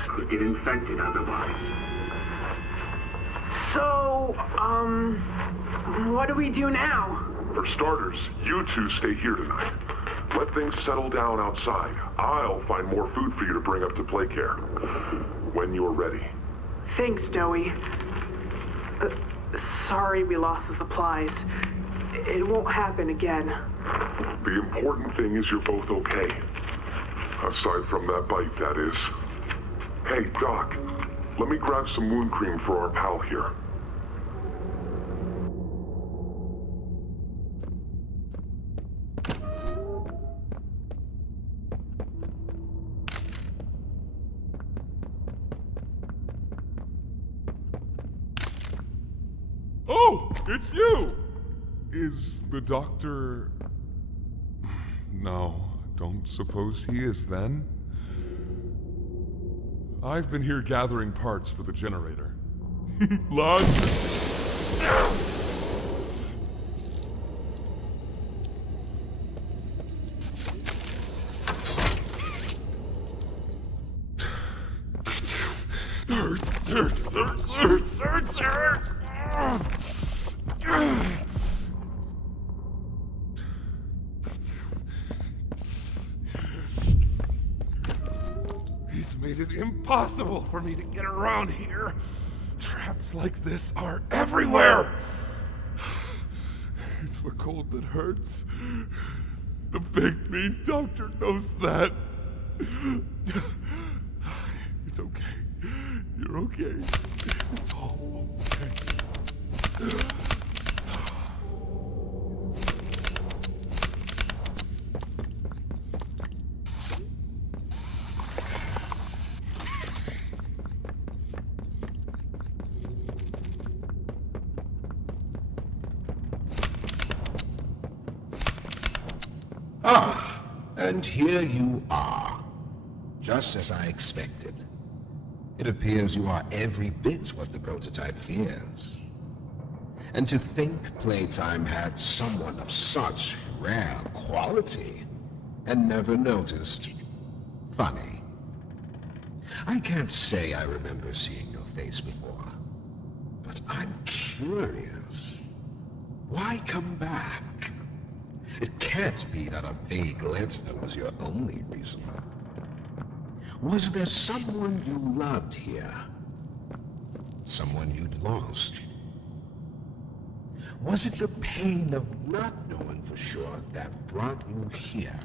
Could get infected otherwise. So, what do we do now? For starters, you two stay here tonight. Let things settle down outside. I'll find more food for you to bring up to play care. When you're ready. Thanks, Joey. Sorry we lost the supplies. It won't happen again. The important thing is you're both okay. Aside from that bite, that is. Hey, Doc, let me grab some wound cream for our pal here. Oh, it's you! Is the doctor... No, don't suppose he is then? I've been here gathering parts for the generator. Lots. Hurts. He's made it impossible for me to get around here. Traps like this are everywhere. It's the cold that hurts. The big mean doctor knows that. It's okay. You're okay. It's all okay. Ah, and here you are. Just as I expected. It appears you are every bit what the prototype fears. And to think Playtime had someone of such rare quality and never noticed. Funny. I can't say I remember seeing your face before, but I'm curious. Why come back? It can't be that a vague letter was your only reason. Was there someone you loved here? Someone you'd lost? Was it the pain of not knowing for sure that brought you here?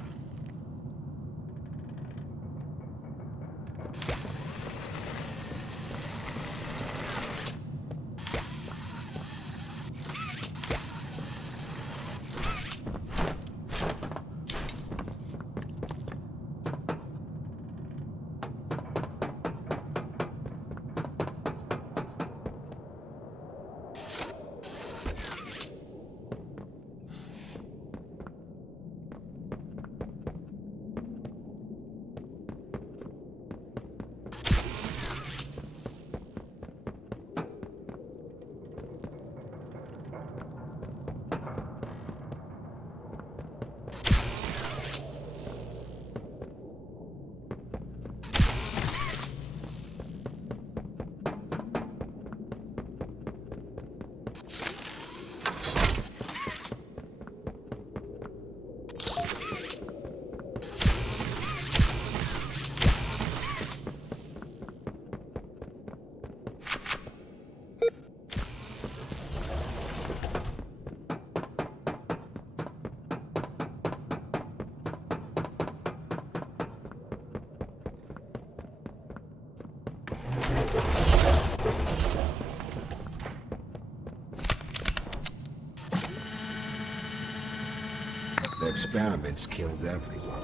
experiments killed everyone,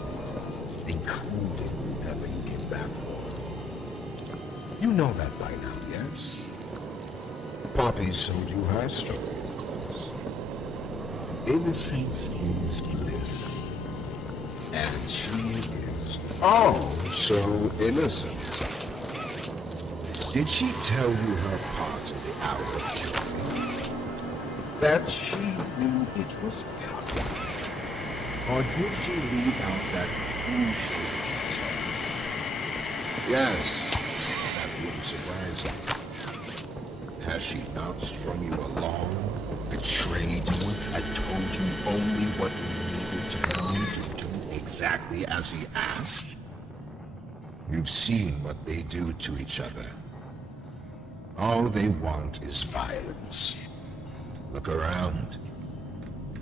including whoever you came back for. You know that by now, yes? Poppy sold you her story, of course. Innocence is bliss. And she is so innocent. Did she tell you her part in the hour of joy? That she knew it was coming? Or did she leave out that crucial detail? Yes, that wouldn't surprise me. Has she not strung you along, betrayed you, and told you only what you needed to know to do exactly as he asked? You've seen what they do to each other. All they want is violence. Look around.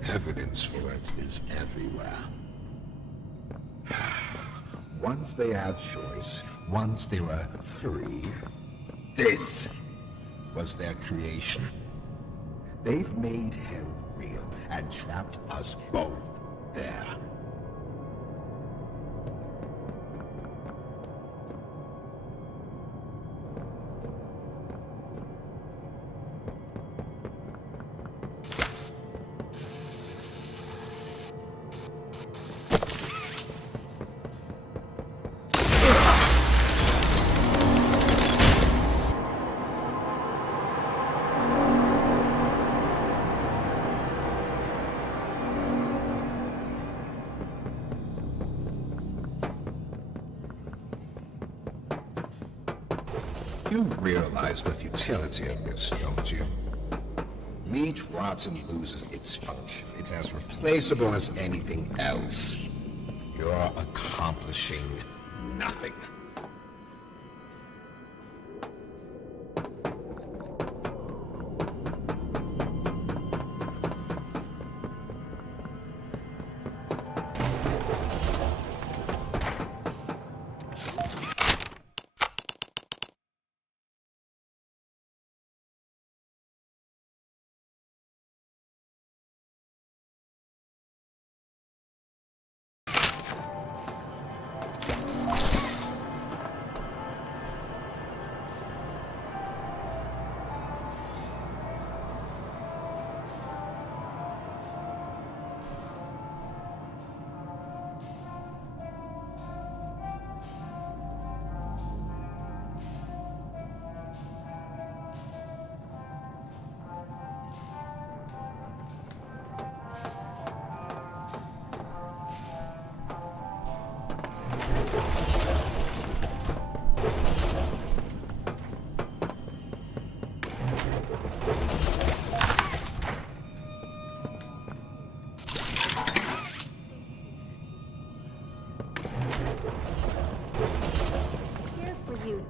Evidence for it is everywhere. Once they had choice, once they were free, this was their creation. They've made hell real and trapped us both there. You realize the futility of this, don't you? Meat rots and loses its function. It's as replaceable as anything else. You're accomplishing nothing.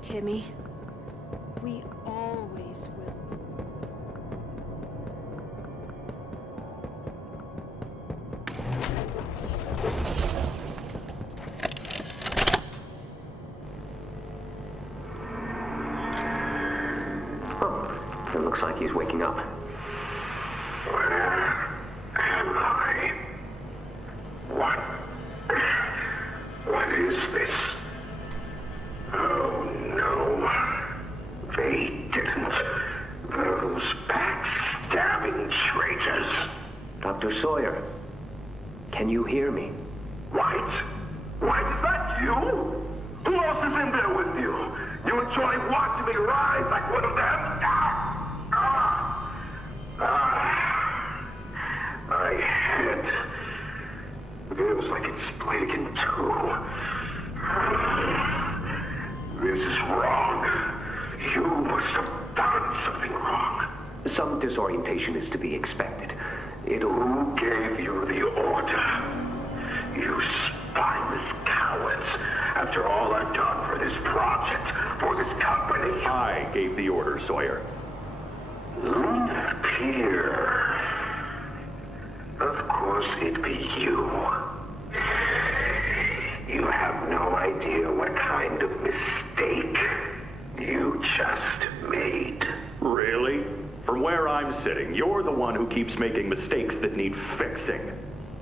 Timmy. We always will. Oh, it looks like he's waking up. Where am I? What is this? Oh no. They didn't. Those backstabbing traitors. Dr. Sawyer, can you hear me? White? White, is that you? Who else is in there with you? You enjoy watching me rise like one of them? My head. Feels like it's split in two. This is wrong. You must have done something wrong. Some disorientation is to be expected. Who gave you the order? You spineless cowards. After all I've done for this project, for this company. I gave the order, Sawyer. Pierre. Of course it'd be you. You have no idea what kind of mistake you just made. Really? From where I'm sitting, you're the one who keeps making mistakes that need fixing.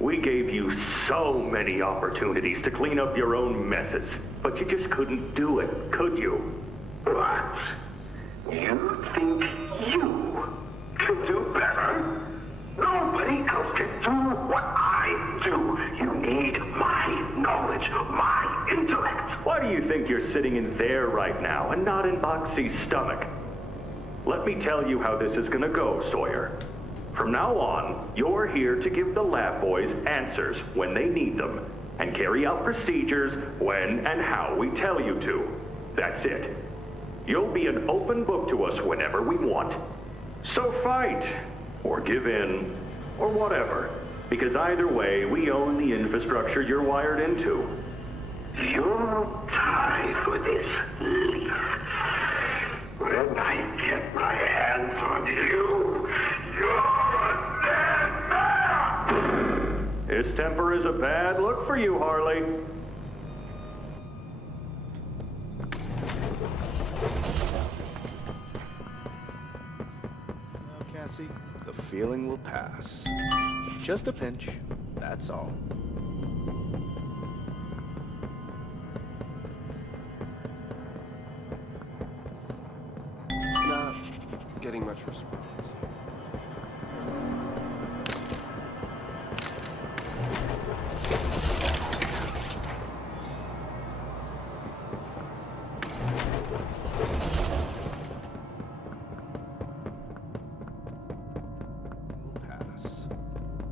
We gave you so many opportunities to clean up your own messes, but you just couldn't do it, could you? What? You think you can do better? Nobody else can do what I do. You need my knowledge, my intellect. Why do you think you're sitting in there right now and not in Boxy's stomach? Let me tell you how this is gonna go, Sawyer. From now on, you're here to give the lab boys answers when they need them, and carry out procedures when and how we tell you to. That's it. You'll be an open book to us whenever we want. So fight, or give in, or whatever, because either way, we own the infrastructure you're wired into. You'll die for this, Leaf. When I get my hands on you, you're a dead man! His temper is a bad look for you, Harley. Now, Cassie, the feeling will pass. Just a pinch, that's all. Not getting much response.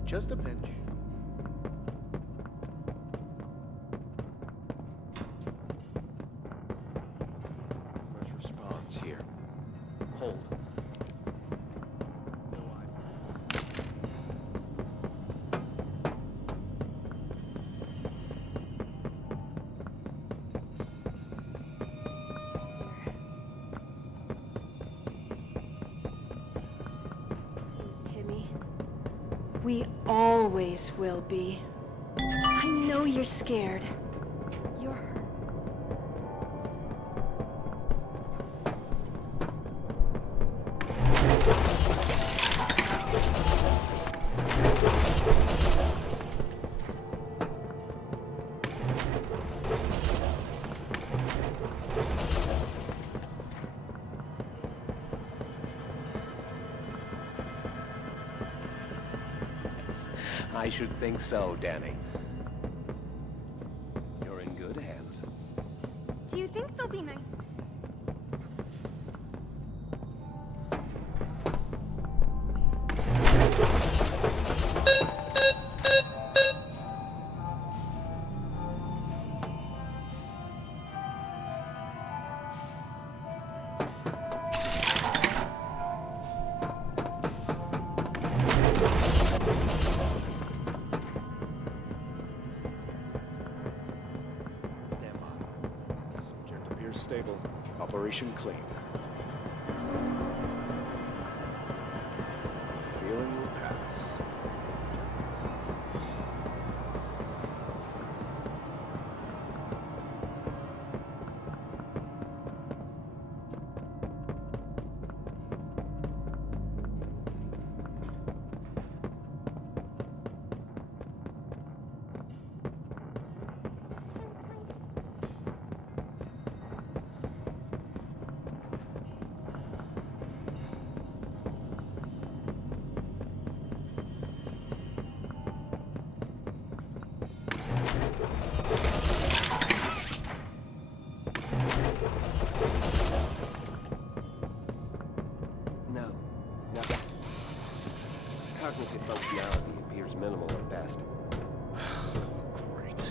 Just a pinch. Much response here. Hold. Timmy. We always will be. I know you're scared. You're hurt. I should think so, Danny. You're in good hands. Do you think they'll be nice? Stable. Operation clean. Feeling will pass. No, nothing. Cognitive functionality appears minimal at best. Great.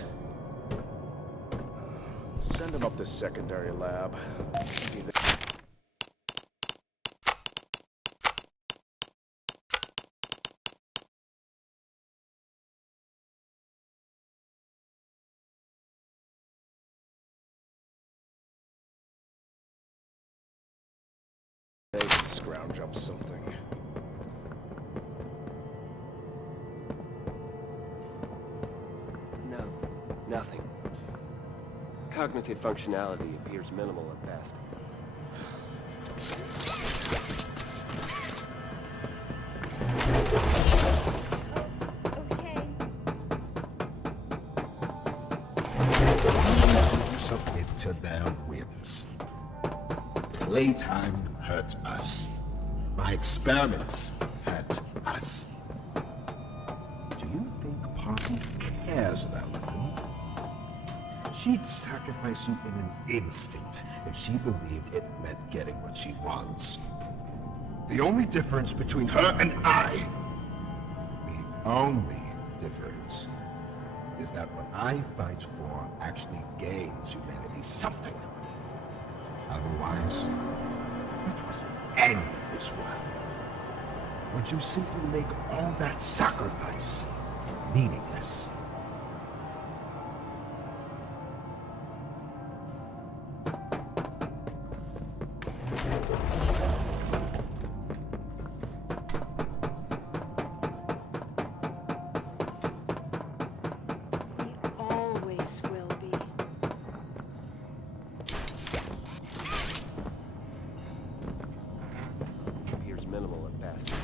Send him up to secondary lab. They can scrounge up something. No, nothing. Cognitive functionality appears minimal at best. Okay. to their whims. Playtime hurt us. My experiments hurt us. Do you think Poppy cares about them? She'd sacrifice you in an instant if she believed it meant getting what she wants. The only difference between her and I, the only difference, is that what I fight for actually gains humanity something. Otherwise, what was the end of this world? Would you simply make all that sacrifice meaningless? Always will be. Appears minimal at best.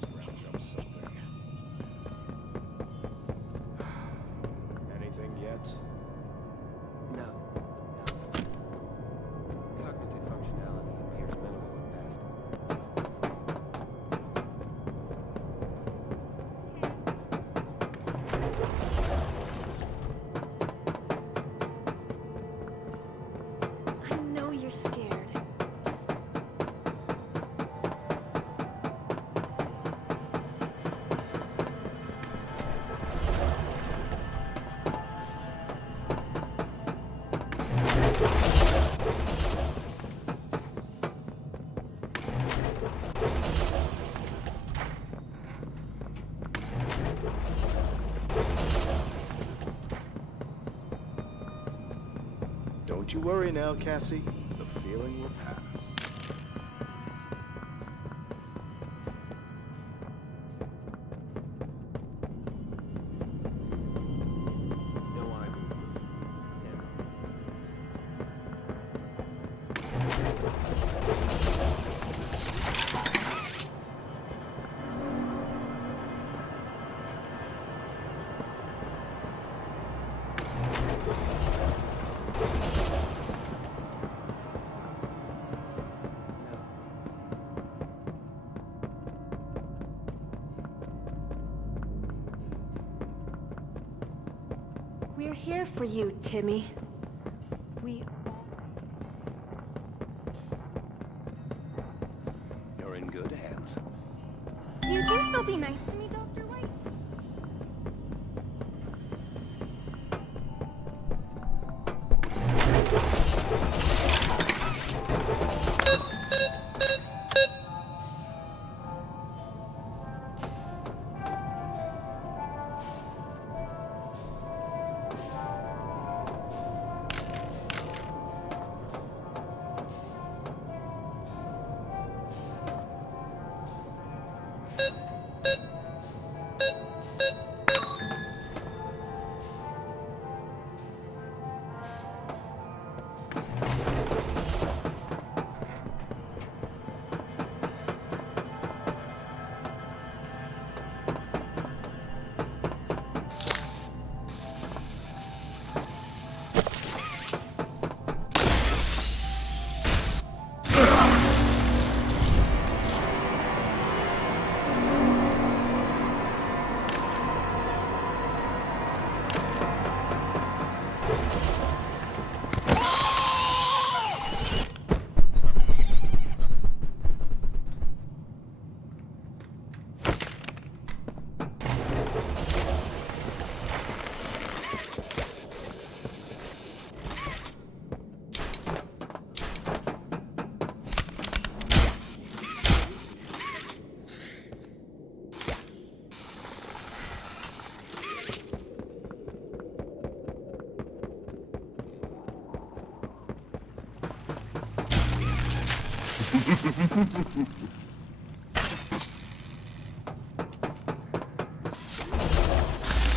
Scrounge up something. Anything yet? No. Cognitive functionality appears minimal at best. I know you're scared. Don't you worry now, Cassie. The feeling will pass. No eye movement. Stand by. We're here for you, Timmy. We You're in good hands. Do you think they'll be nice to me, Dr. White?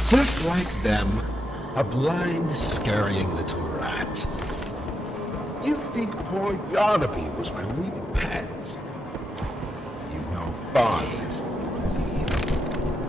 Just like them, a blind, scurrying little rat. You think poor Yarnaby was my wee pet? You know far less than you believe.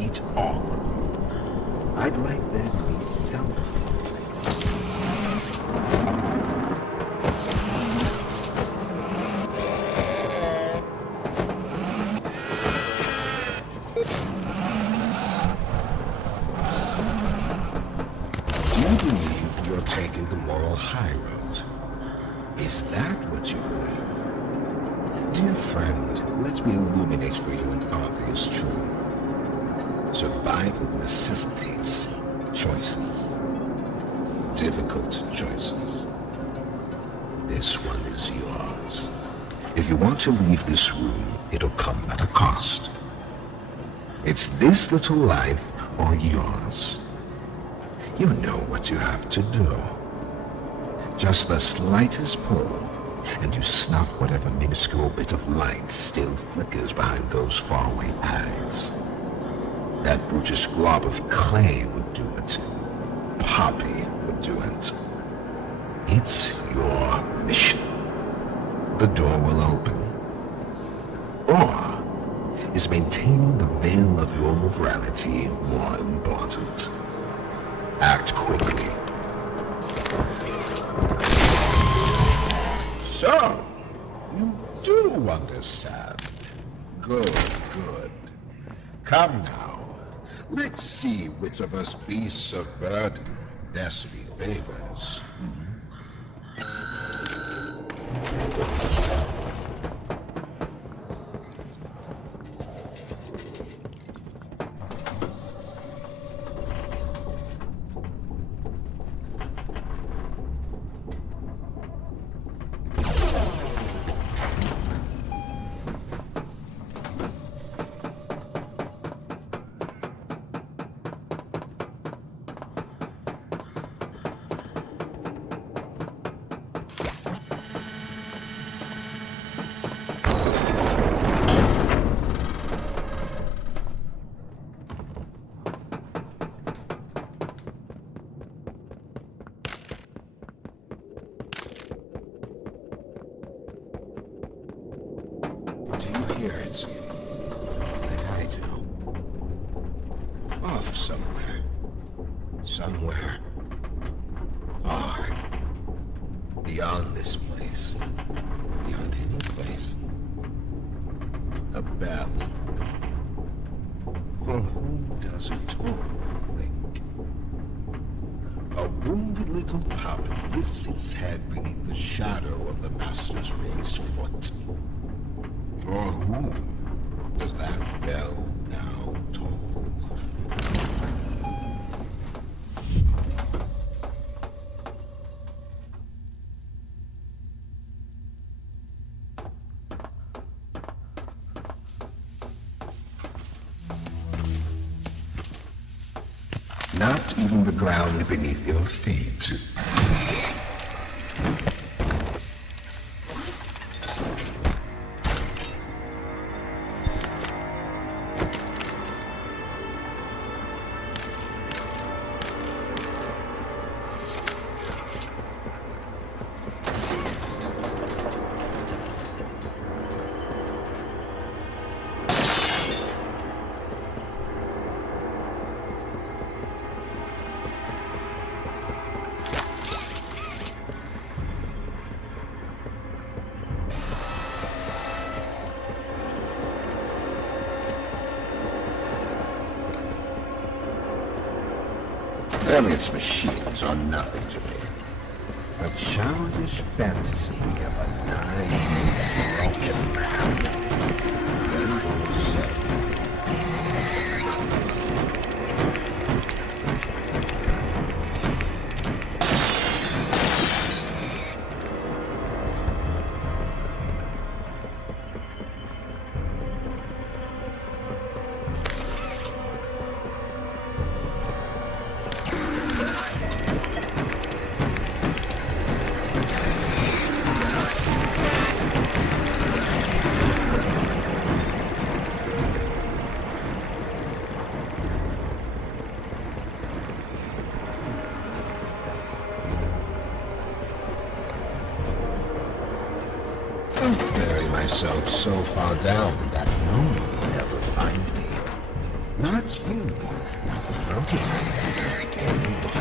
eat all of you. I'd like there to be something. Do you believe you're taking the moral high road? Is that what you believe? Dear friend, let me illuminate for you an obvious truth. Survival necessitates choices. Difficult choices. This one is yours. If you want to leave this room, it'll come at a cost. It's this little life or yours. You know what you have to do. Just the slightest pull, and you snuff whatever minuscule bit of light still flickers behind those faraway eyes. That brutish glob of clay would do it. Poppy would do it. It's your mission. The door will open. Or is maintaining the veil of your morality more important? Act quickly. So, you do understand. Good, good. Come now. Let's see which of us beasts of burden destiny favors. Hear it, like I do. Off somewhere. Somewhere. Far. Beyond this place. Beyond any place. A bell. For whom does it toll, you think? A wounded little pup lifts its head beneath the shadow of the master's raised foot. For whom does that bell now toll? Not even the ground beneath your feet. Elliot's machines are nothing to me. A childish fantasy of a naive, broken man. Very well said. Bury myself so far down that no one will ever find me. Not you. Not the purpose of everybody.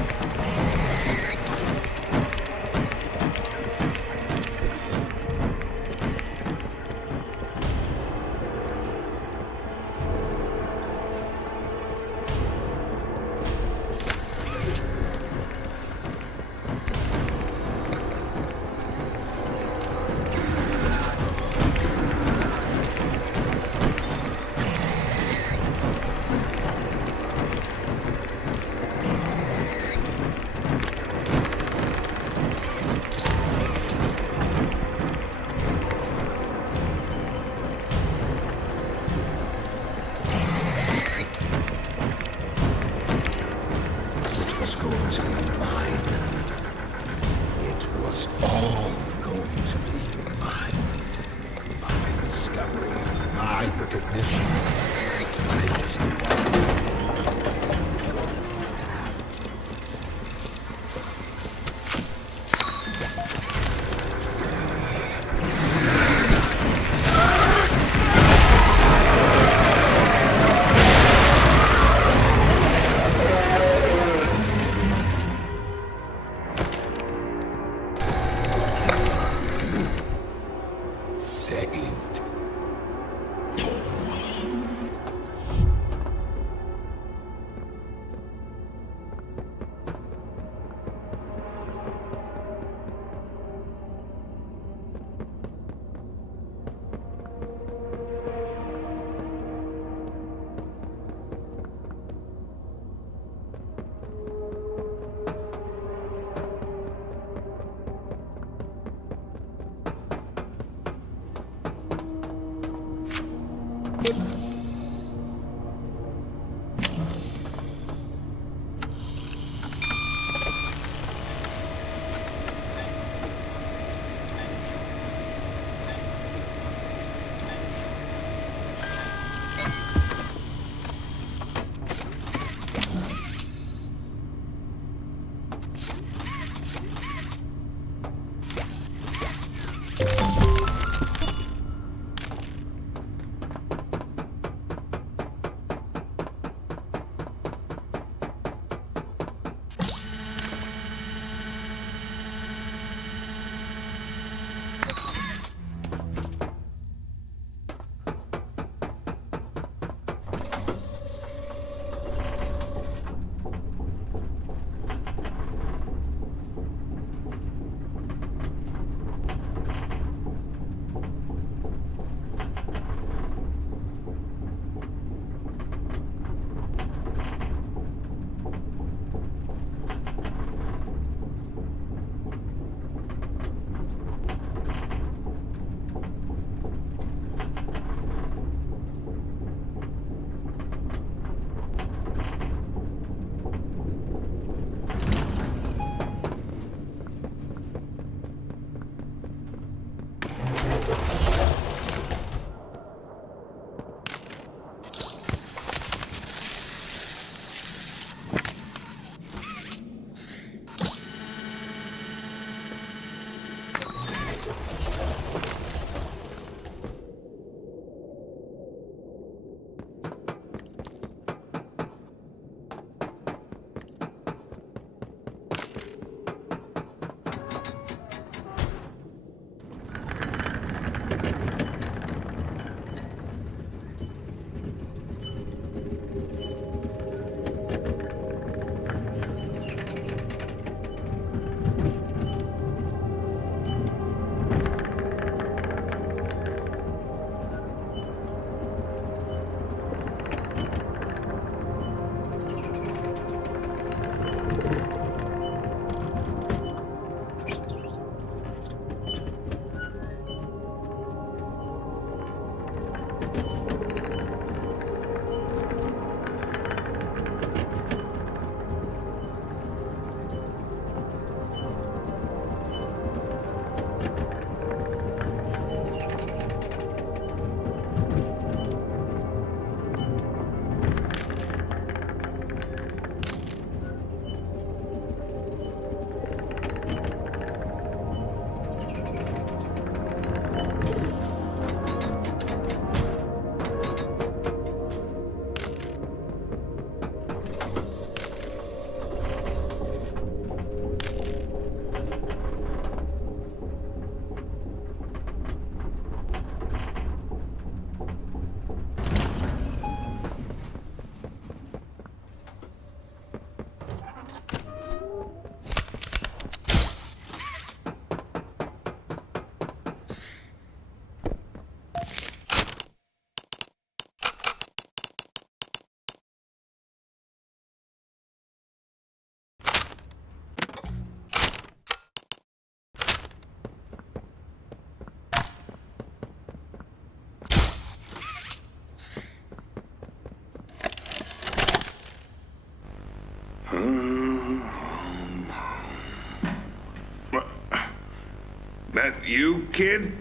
That you, kid?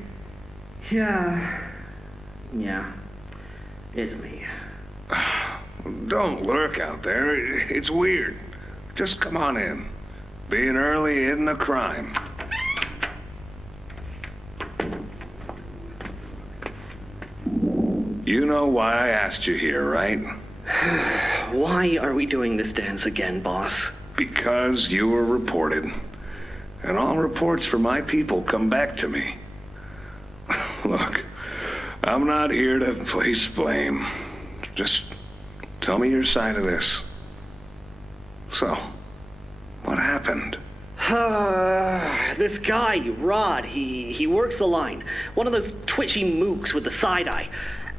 Yeah, it's me. Don't lurk out there. It's weird. Just come on in. Being early isn't a crime. You know why I asked you here, right? Why are we doing this dance again, boss? Because you were reported. And all reports from my people come back to me. Look, I'm not here to place blame. Just tell me your side of this. So, what happened? This guy, Rod, he works the line. One of those twitchy mooks with the side eye.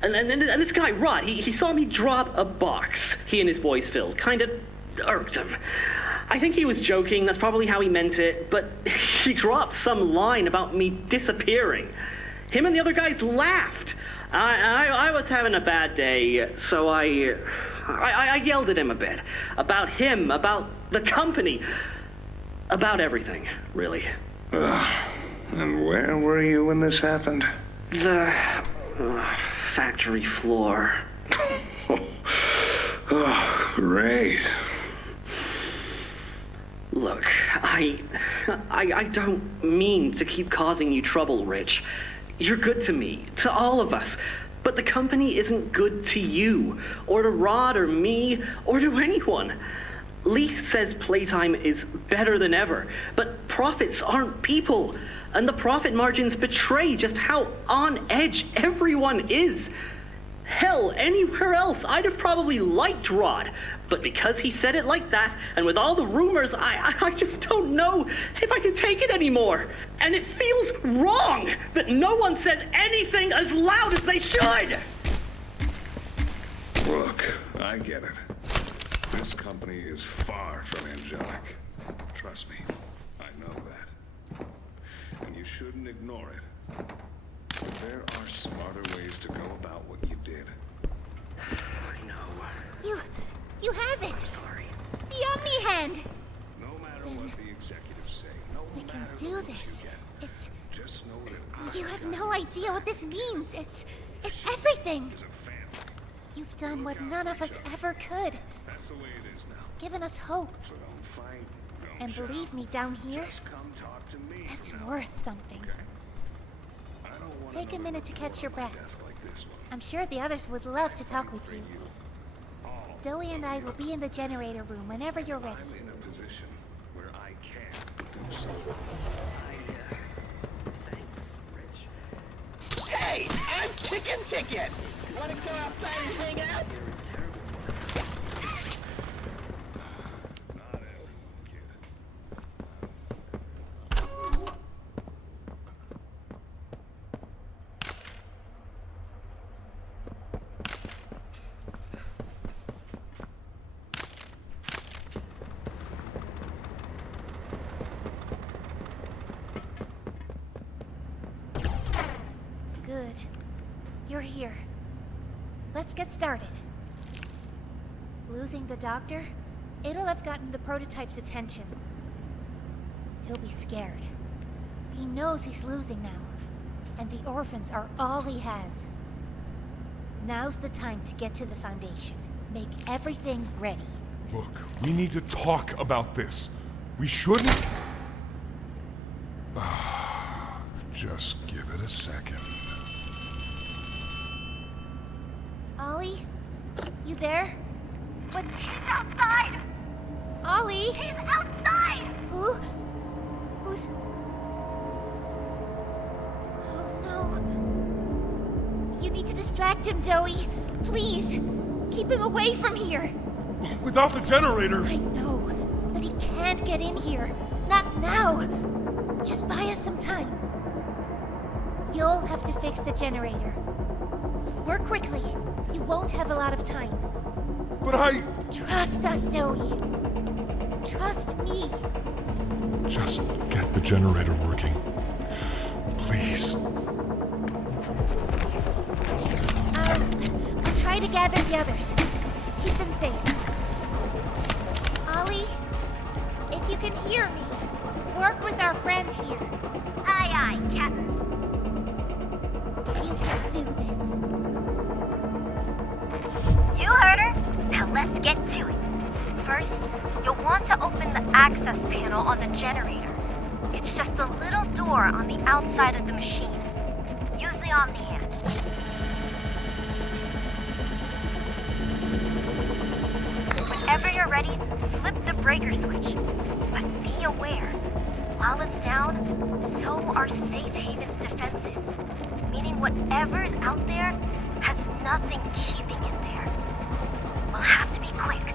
And this guy, Rod, he saw me drop a box he and his boys filled. Kinda irked him. I think he was joking, that's probably how he meant it, but he dropped some line about me disappearing. Him and the other guys laughed. I was having a bad day, so I yelled at him a bit. About him, about the company, about everything, really. And where were you when this happened? The factory floor. Oh, great. Look, I don't mean to keep causing you trouble, Rich. You're good to me, to all of us. But the company isn't good to you, or to Rod, or me, or to anyone. Lee says Playtime is better than ever, but profits aren't people, and the profit margins betray just how on edge everyone is. Hell, anywhere else, I'd have probably liked Rod, but because he said it like that, and with all the rumors, I just don't know if I can take it anymore. And it feels wrong that no one says anything as loud as they should! Look, I get it. This company is far from angelic. Trust me, I know that. And you shouldn't ignore it. But there are smarter ways to go about what you did. I know. You have it! Sorry. The Omni Hand! No matter what the executives say, no We can matter do what this. you get, It's... just know that You have no idea what this means. It's everything. You've done what none of us ever could. That's the way it is now. Given us hope. So don't fight, don't And believe me, down here, just come talk to me. that's you know? worth something. I don't want Take a another minute to catch your report on breath. a desk like this one. I'm sure the others would love to talk with you. Dowie and I will be in the generator room whenever you're ready. I'm in a position where I can do so. Thanks, Rich. Hey, I'm Chicken! Wanna go outside and hang out? Good. You're here. Let's get started. Losing the doctor? It'll have gotten the prototype's attention. He'll be scared. He knows he's losing now. And the orphans are all he has. Now's the time to get to the Foundation. Make everything ready. Look, we need to talk about this. We shouldn't... Just give it a second. Ollie? You there? What's... He's outside! Ollie? He's outside! Who? Who's... Oh no. You need to distract him, Dowie. Please. Keep him away from here. Without the generator... I know, but he can't get in here. Not now. Just buy us some time. You'll have to fix the generator. Work quickly. You won't have a lot of time. But I... Trust us, Dowie. Trust me. Just get the generator working. Please. I'll try to gather the others. Keep them safe. Ollie? hear me. Work with our friend here. Aye, aye, Captain. You can do this. You heard her. Now let's get to it. First, you'll want to open the access panel on the generator. It's just a little door on the outside of the machine. Use the Omni hand. Whenever you're ready, flip the breaker switch. But be aware, while it's down, so are Safe Haven's defenses. Meaning whatever's out there has nothing keeping it there. We'll have to be quick.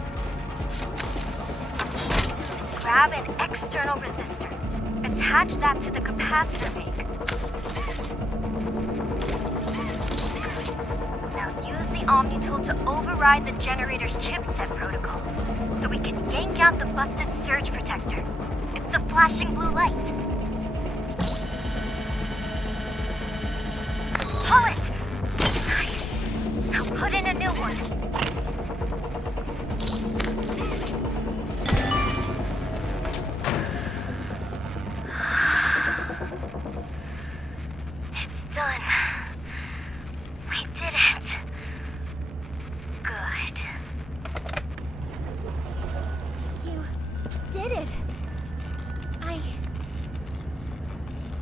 Grab an external resistor. Attach that to the capacitor bank. Now use the Omni tool to override the generator's chipset protocols, so we can yank out the busted surge protector. It's the flashing blue light. Pull it! Nice. Now put in a new one. It's done. We did it. Good. You did it.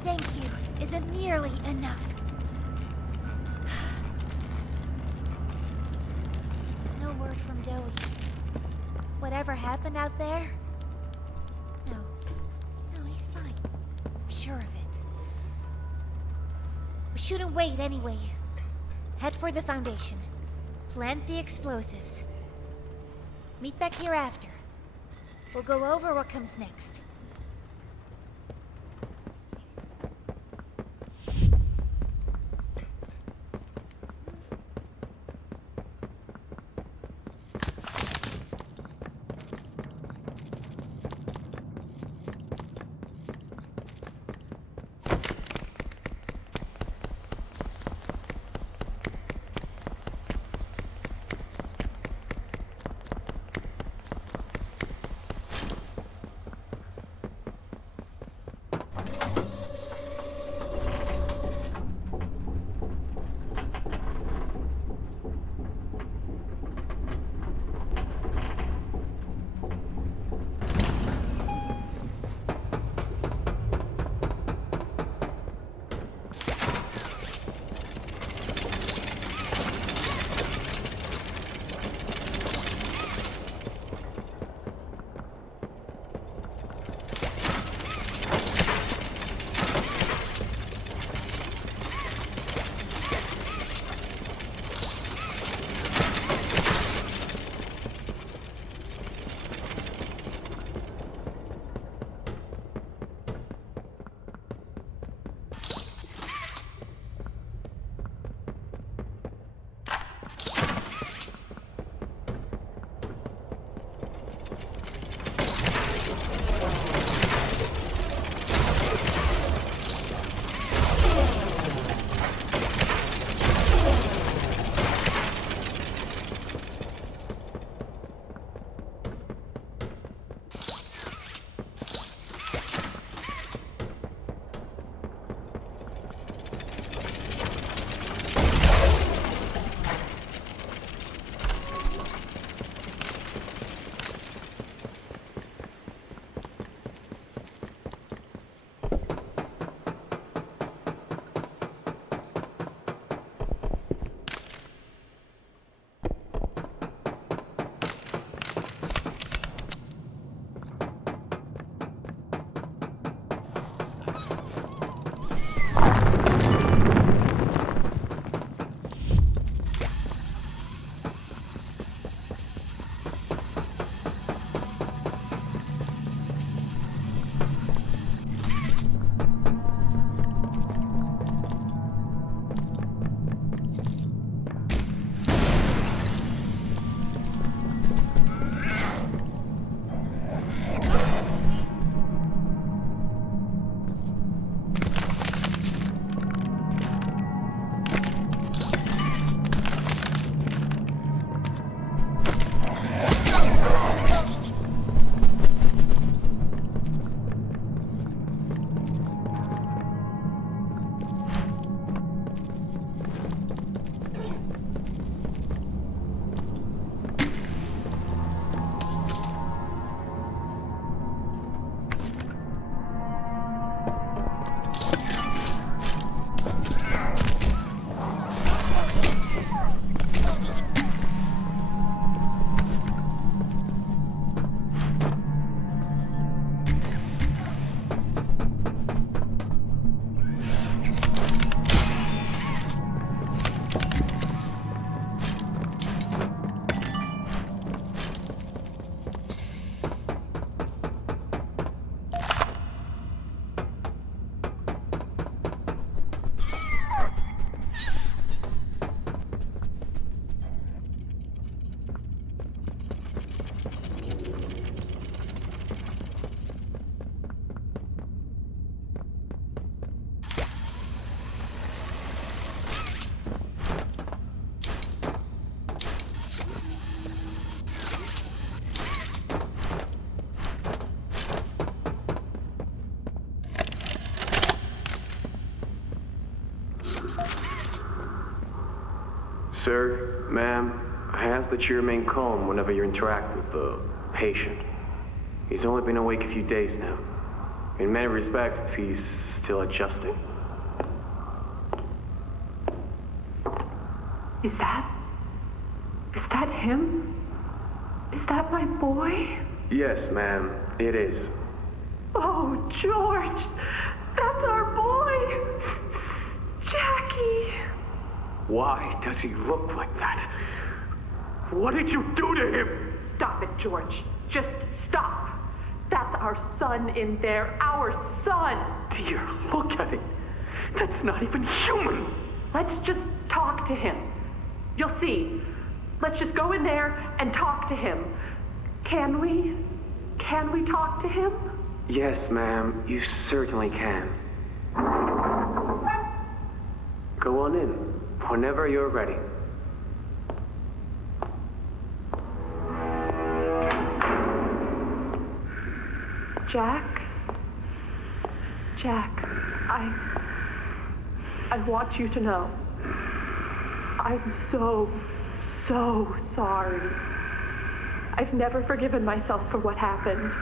Thank you isn't nearly enough. No word from Dowie. Whatever happened out there? No, he's fine. I'm sure of it. We shouldn't wait anyway. Head for the Foundation. Plant the explosives. Meet back here after. We'll go over what comes next. Sir, ma'am, I ask that you remain calm whenever you interact with the patient. He's only been awake a few days now. In many respects, he's still adjusting. Is that him? Is that my boy? Yes, ma'am, it is. Oh, George! That's our boy! Jackie! Why does he look like that? What did you do to him? Stop it, George. Just stop. That's our son in there. Our son! Dear, look at it. That's not even human. Let's just talk to him. You'll see. Let's just go in there and talk to him. Can we? Can we talk to him? Yes, ma'am, you certainly can. Go on in, whenever you're ready. Jack, I want you to know, I'm so sorry. I've never forgiven myself for what happened.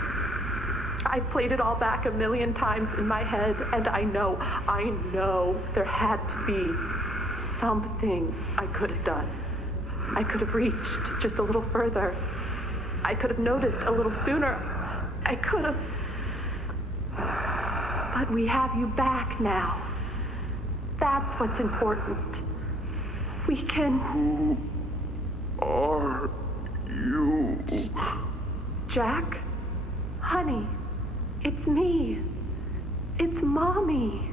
I've played it all back a million times in my head, and I know there had to be something I could have done. I could have reached just a little further. I could have noticed a little sooner. I could have... But we have you back now. That's what's important. We can... Who are you? Jack? Honey, it's me. It's Mommy.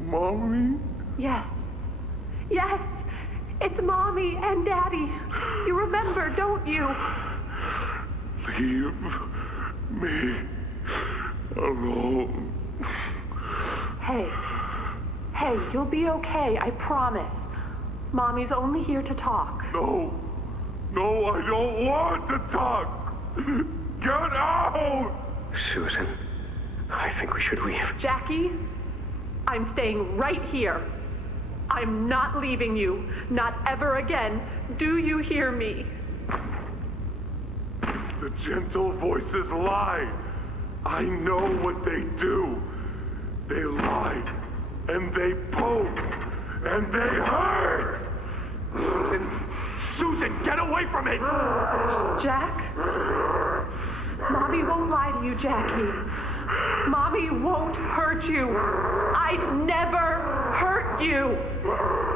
Mommy? Yes. Yes! It's Mommy and Daddy. You remember, don't you? Leave me alone. Hey, you'll be okay, I promise. Mommy's only here to talk. No, I don't want to talk. Get out! Susan, I think we should leave. Jackie, I'm staying right here. I'm not leaving you. Not ever again. Do you hear me? The gentle voices lie. I know what they do. They lie, and they poke, and they hurt. Susan, get away from me! Jack? Mommy won't lie to you, Jackie. Mommy won't hurt you. I'd never hurt you.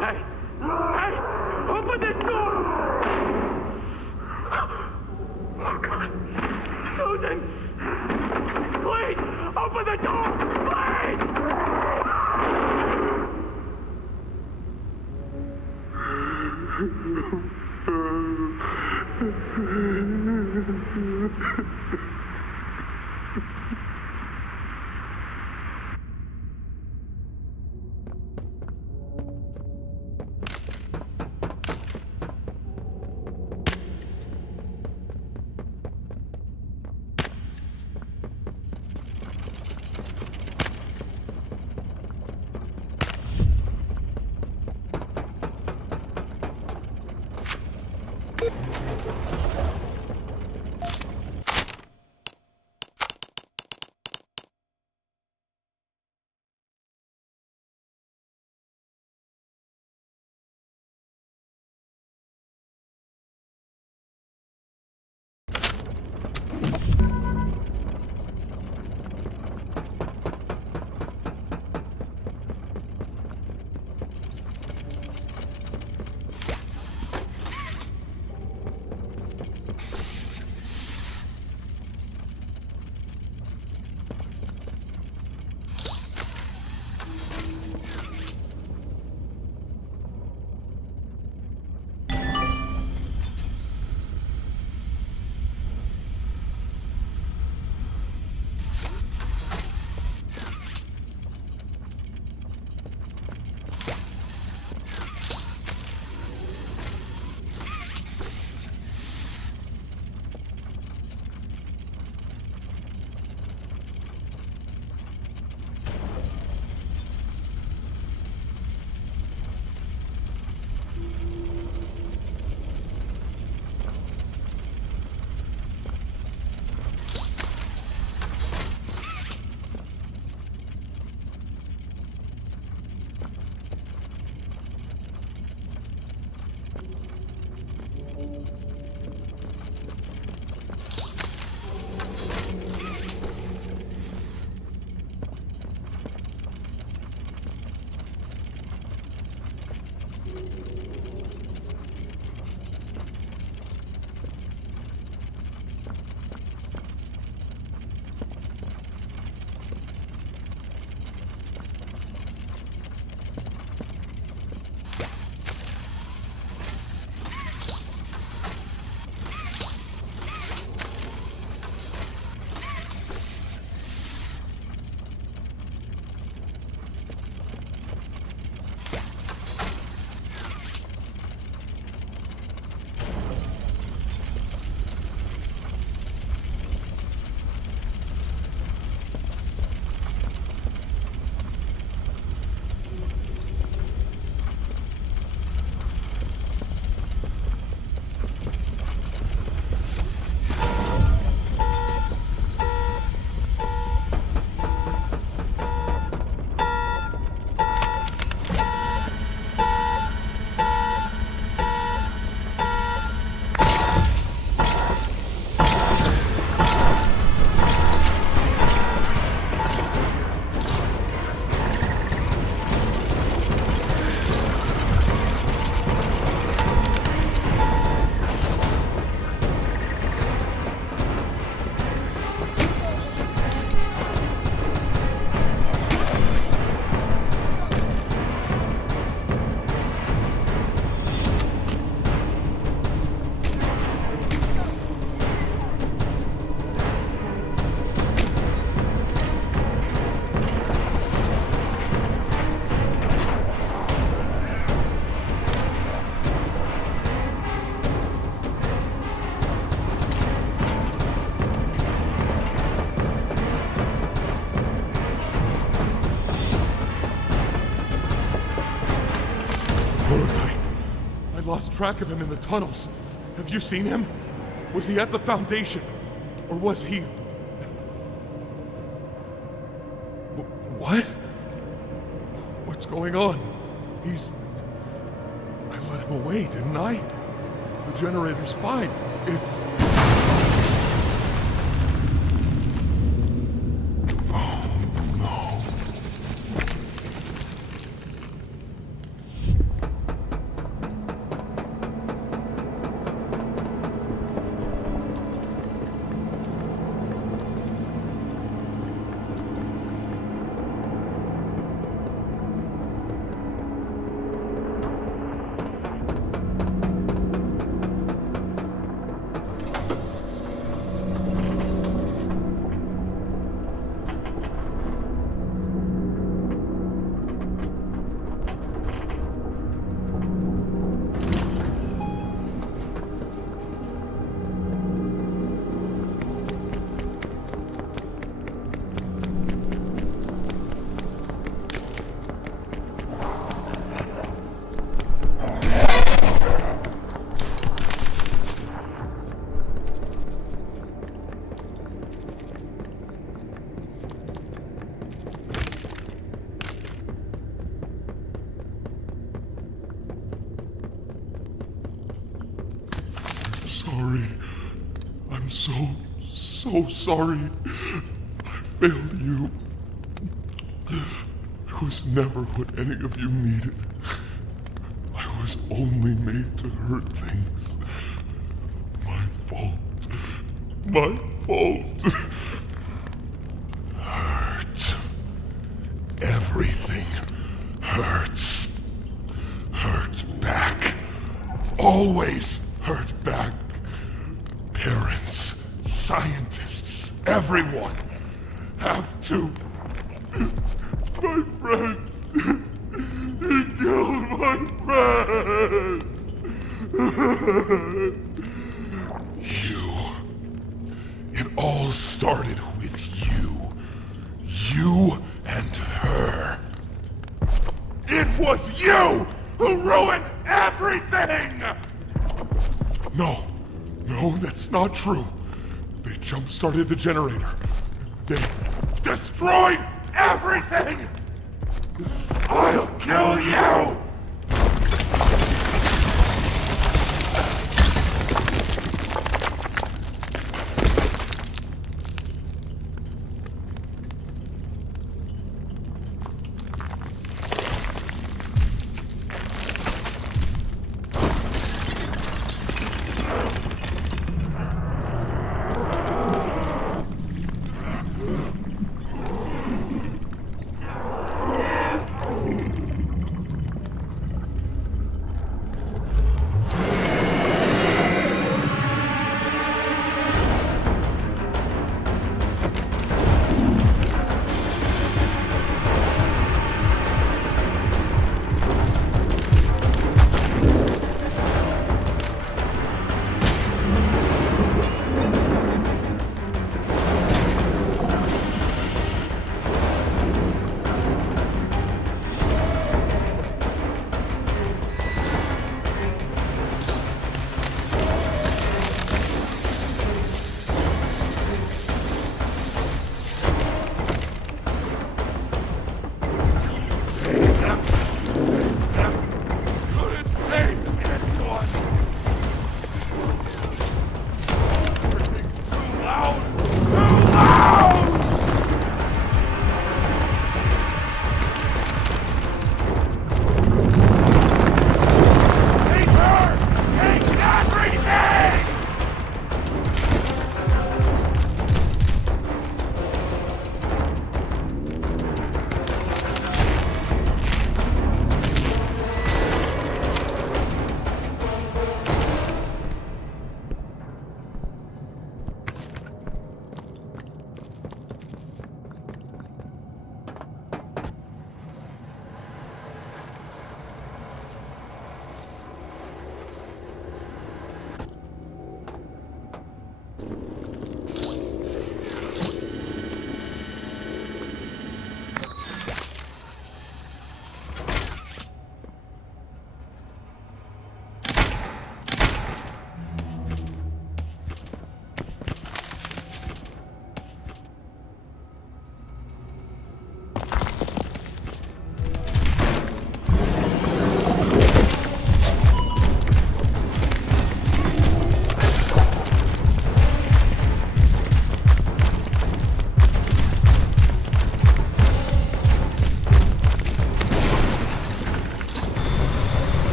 Hey! Open this door! Oh, God. Susan! Please! Open the door! Please! track of him in the tunnels. Have you seen him? Was he at the Foundation? Or was he... What? What's going on? He's... I let him away, didn't I? The generator's fine. It's... Sorry. I'm so sorry. I failed you. I was never what any of you needed. I was only made to hurt things. My fault. My fault. Hurt. Everything hurts. Hurt back. Always hurt back. Parents, scientists, everyone have to. My friends. He killed my friends. You. It all started with you. You and her. It was you who ruined everything! No, that's not true. They jump-started the generator. They destroyed everything! I'll kill you!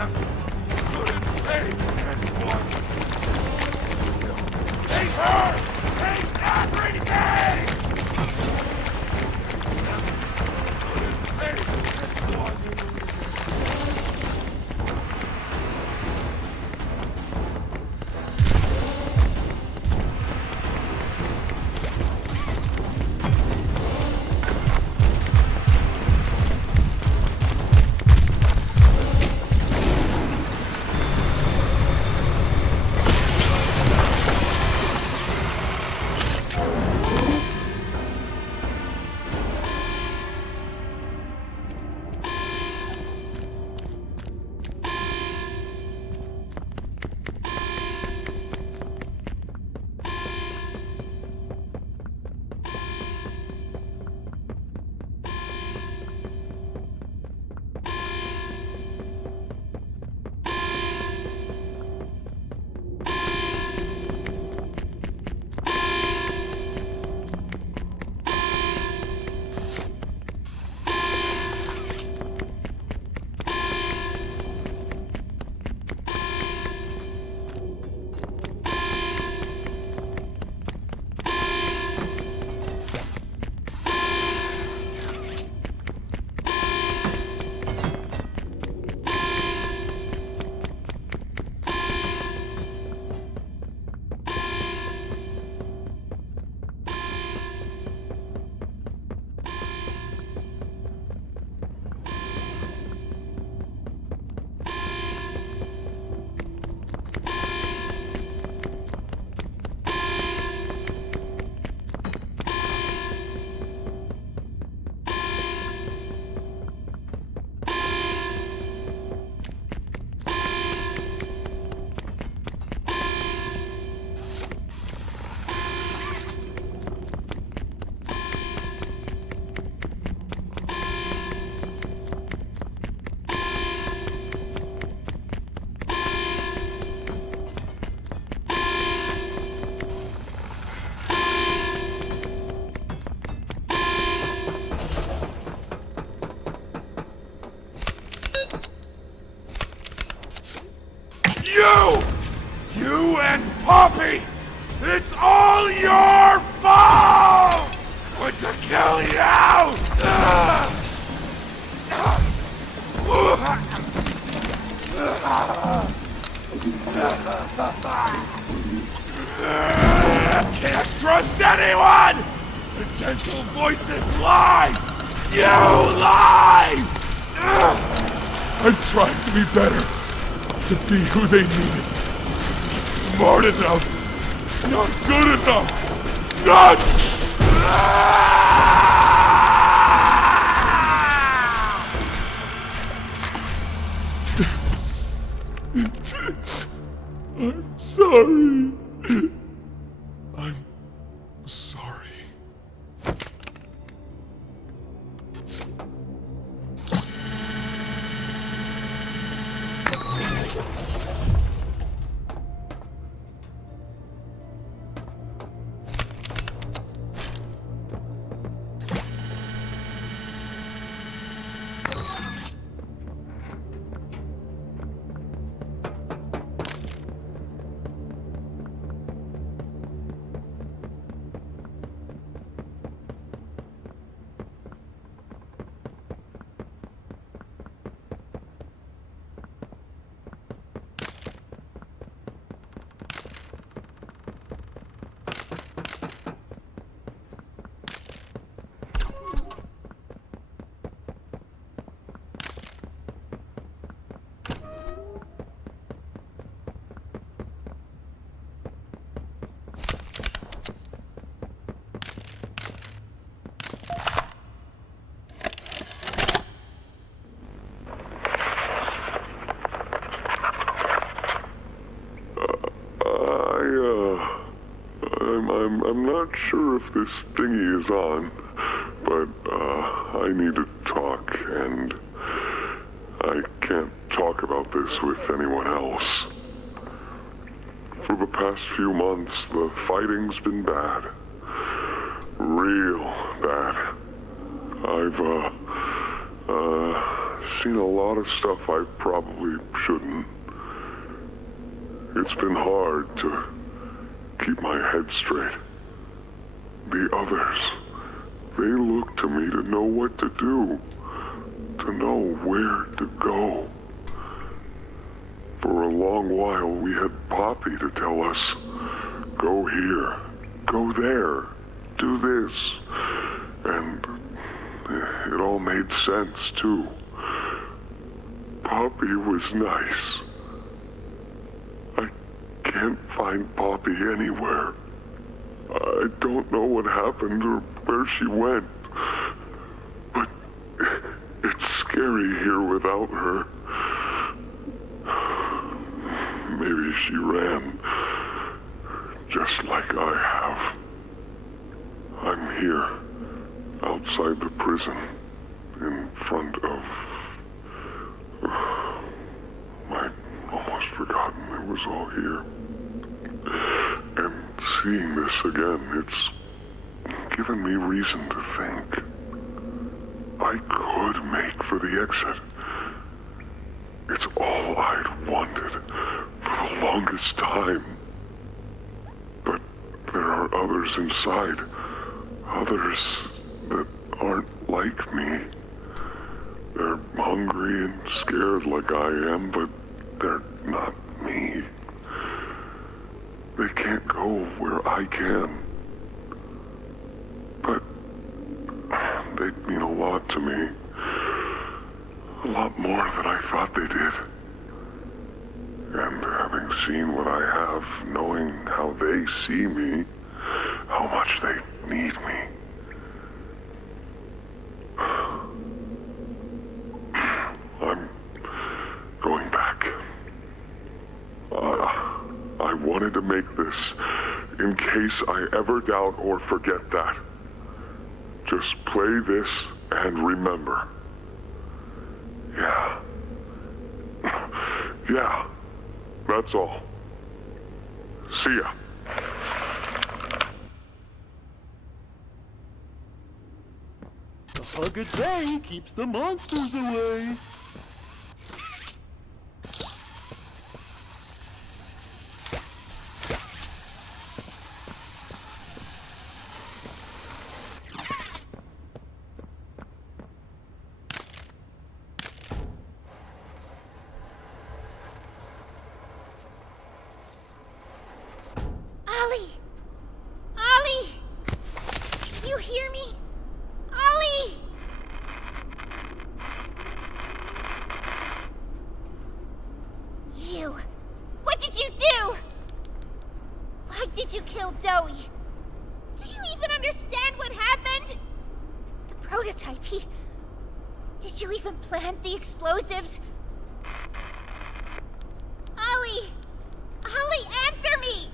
couldn't save anyone. Save her! Save everything! Couldn't save anyone. You and Poppy! It's all your fault! We're to kill you! Can't trust anyone! The gentle voices lie! You lie! I'm trying to be better, to be who they needed. Smart enough, not good enough, not... I'm sorry. I'm sorry. I'm not sure if this thingy is on, but I need to talk, and I can't talk about this with anyone else. For the past few months, the fighting's been bad. Real bad. I've seen a lot of stuff I probably shouldn't. It's been hard to keep my head straight. The others, they look to me to know what to do, to know where to go. For a long while, we had Poppy to tell us, go here, go there, do this. And it all made sense, too. Poppy was nice. I can't find Poppy anywhere. I don't know what happened or where she went. But it's scary here without her. Maybe she ran, just like I have. I'm here, outside the prison, in front of... I'd almost forgotten it was all here. And seeing this again, it's given me reason to think. I could make for the exit. It's all I'd wanted for the longest time. But there are others inside. Others that aren't like me. They're hungry and scared like I am, but they're not me. They can't go where I can. But they mean a lot to me. A lot more than I thought they did. And having seen what I have, knowing how they see me, how much they need me. I'm going back. I wanted to make this in case I ever doubt or forget that. Just play this and remember. Yeah. Yeah. That's all. See ya. A hug a day keeps the monsters away. Ollie! Ollie! Can you hear me? Ollie! You! What did you do? Why did you kill Dowie? Do you even understand what happened? The prototype, Did you even plant the explosives? Ollie! Ollie, answer me!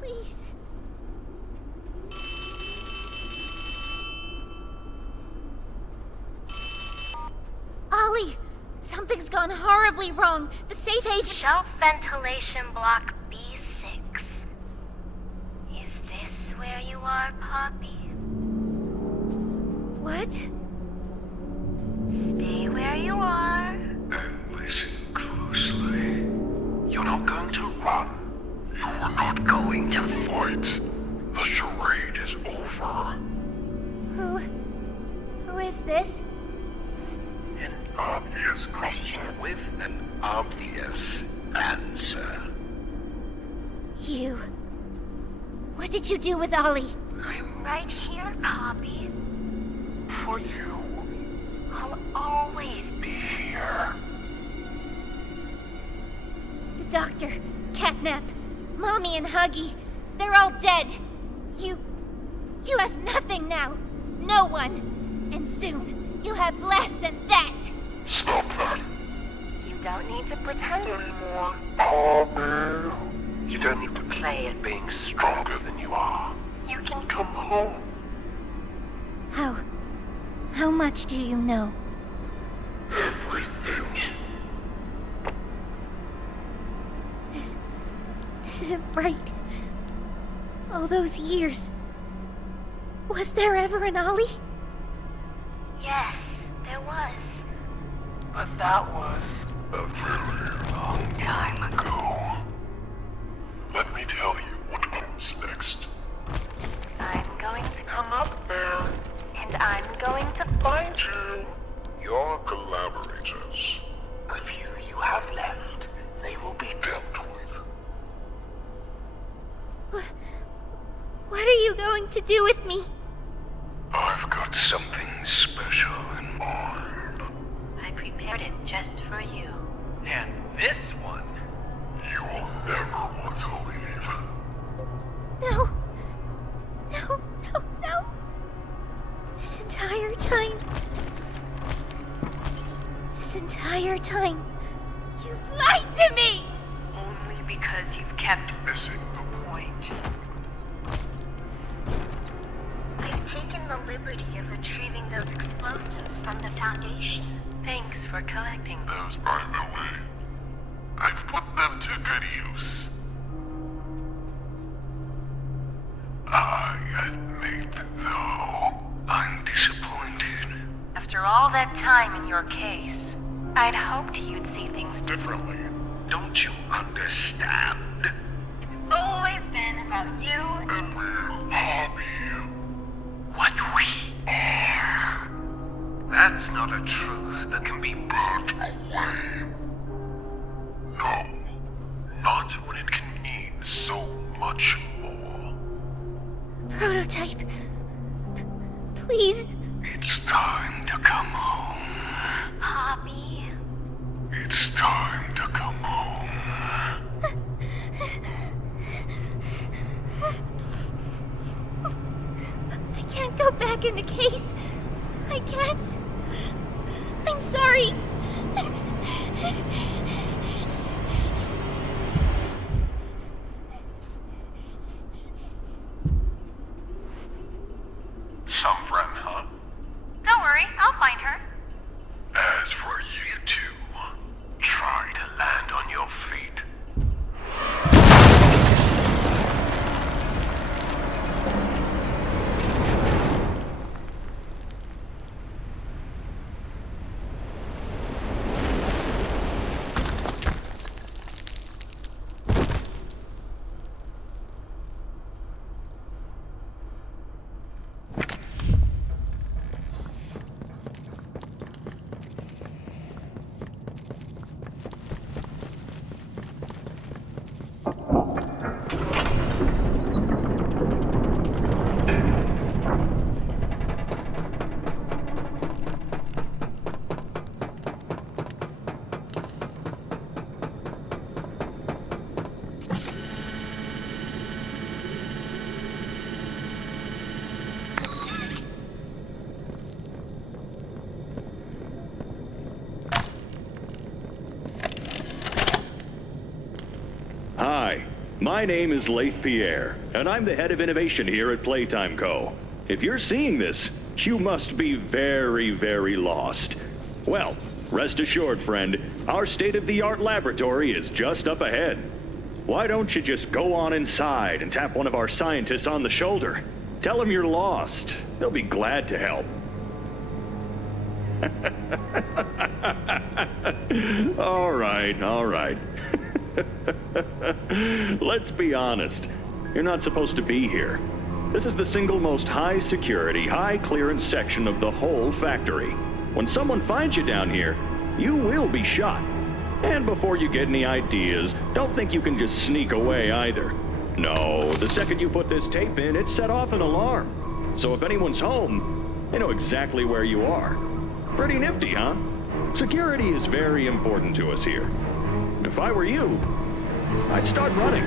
Please. Ollie! Something's gone horribly wrong. The safe haven... Shelf ventilation block B6. Is this where you are, Poppy? What? Stay where you are. And listen closely. You're not going to run. You're not going to fight. The charade is over. Who is this? An obvious question with an obvious answer. You. What did you do with Ollie? I'm right here, Poppy. For you. I'll always be here. The doctor, Catnap, Mommy and Huggy, they're all dead. You have nothing now. No one. And soon, you'll have less than that. Stop that. You don't need to pretend anymore. Poppy. You don't need to play at being stronger than you are. You can come home. How much do you know? Everything. This isn't right. All those years. Was there ever an Ollie? Yes, there was. But that was a very long time ago. Let me tell you what comes next. I'm going to Come up there. and I'm going to Find you. Your collaborators. the few you have left. They will be dealt with. What are you going to do with me? I've got something special in mind. I prepared it just for you. And this one, You will never want to leave. No. No, no, no. This entire time, you've lied to me! Only because you've kept Missing the point. I've taken the liberty of retrieving those explosives from the Foundation. Thanks for collecting them. Those, by the way, I've put them to good use. I admit, though, I'm disappointed. After all that time in your case, I'd hoped you'd see things Differently. Don't you understand? It's always been about you And we'll hobby you. what we are. That's not a truth that can be Burnt away. No, not when it can mean so much more. Prototype. Please. It's time to come home. Poppy. It's time to come home. I can't go back in the case. I can't. I'm sorry. Some friend, huh? Don't worry, I'll find her. As for you two, try to land on your feet. Hi, my name is Leith Pierre, and I'm the head of innovation here at Playtime Co. If you're seeing this, you must be very, very lost. Well, rest assured, friend, our state-of-the-art laboratory is just up ahead. Why don't you just go on inside and tap one of our scientists on the shoulder? Tell them you're lost. They'll be glad to help. All right. Let's be honest. You're not supposed to be here. This is the single most high security, high clearance section of the whole factory. When someone finds you down here, you will be shot. And before you get any ideas, don't think you can just sneak away either. No, the second you put this tape in, it set off an alarm. So if anyone's home, they know exactly where you are. Pretty nifty, huh? Security is very important to us here. If I were you, I'd start running.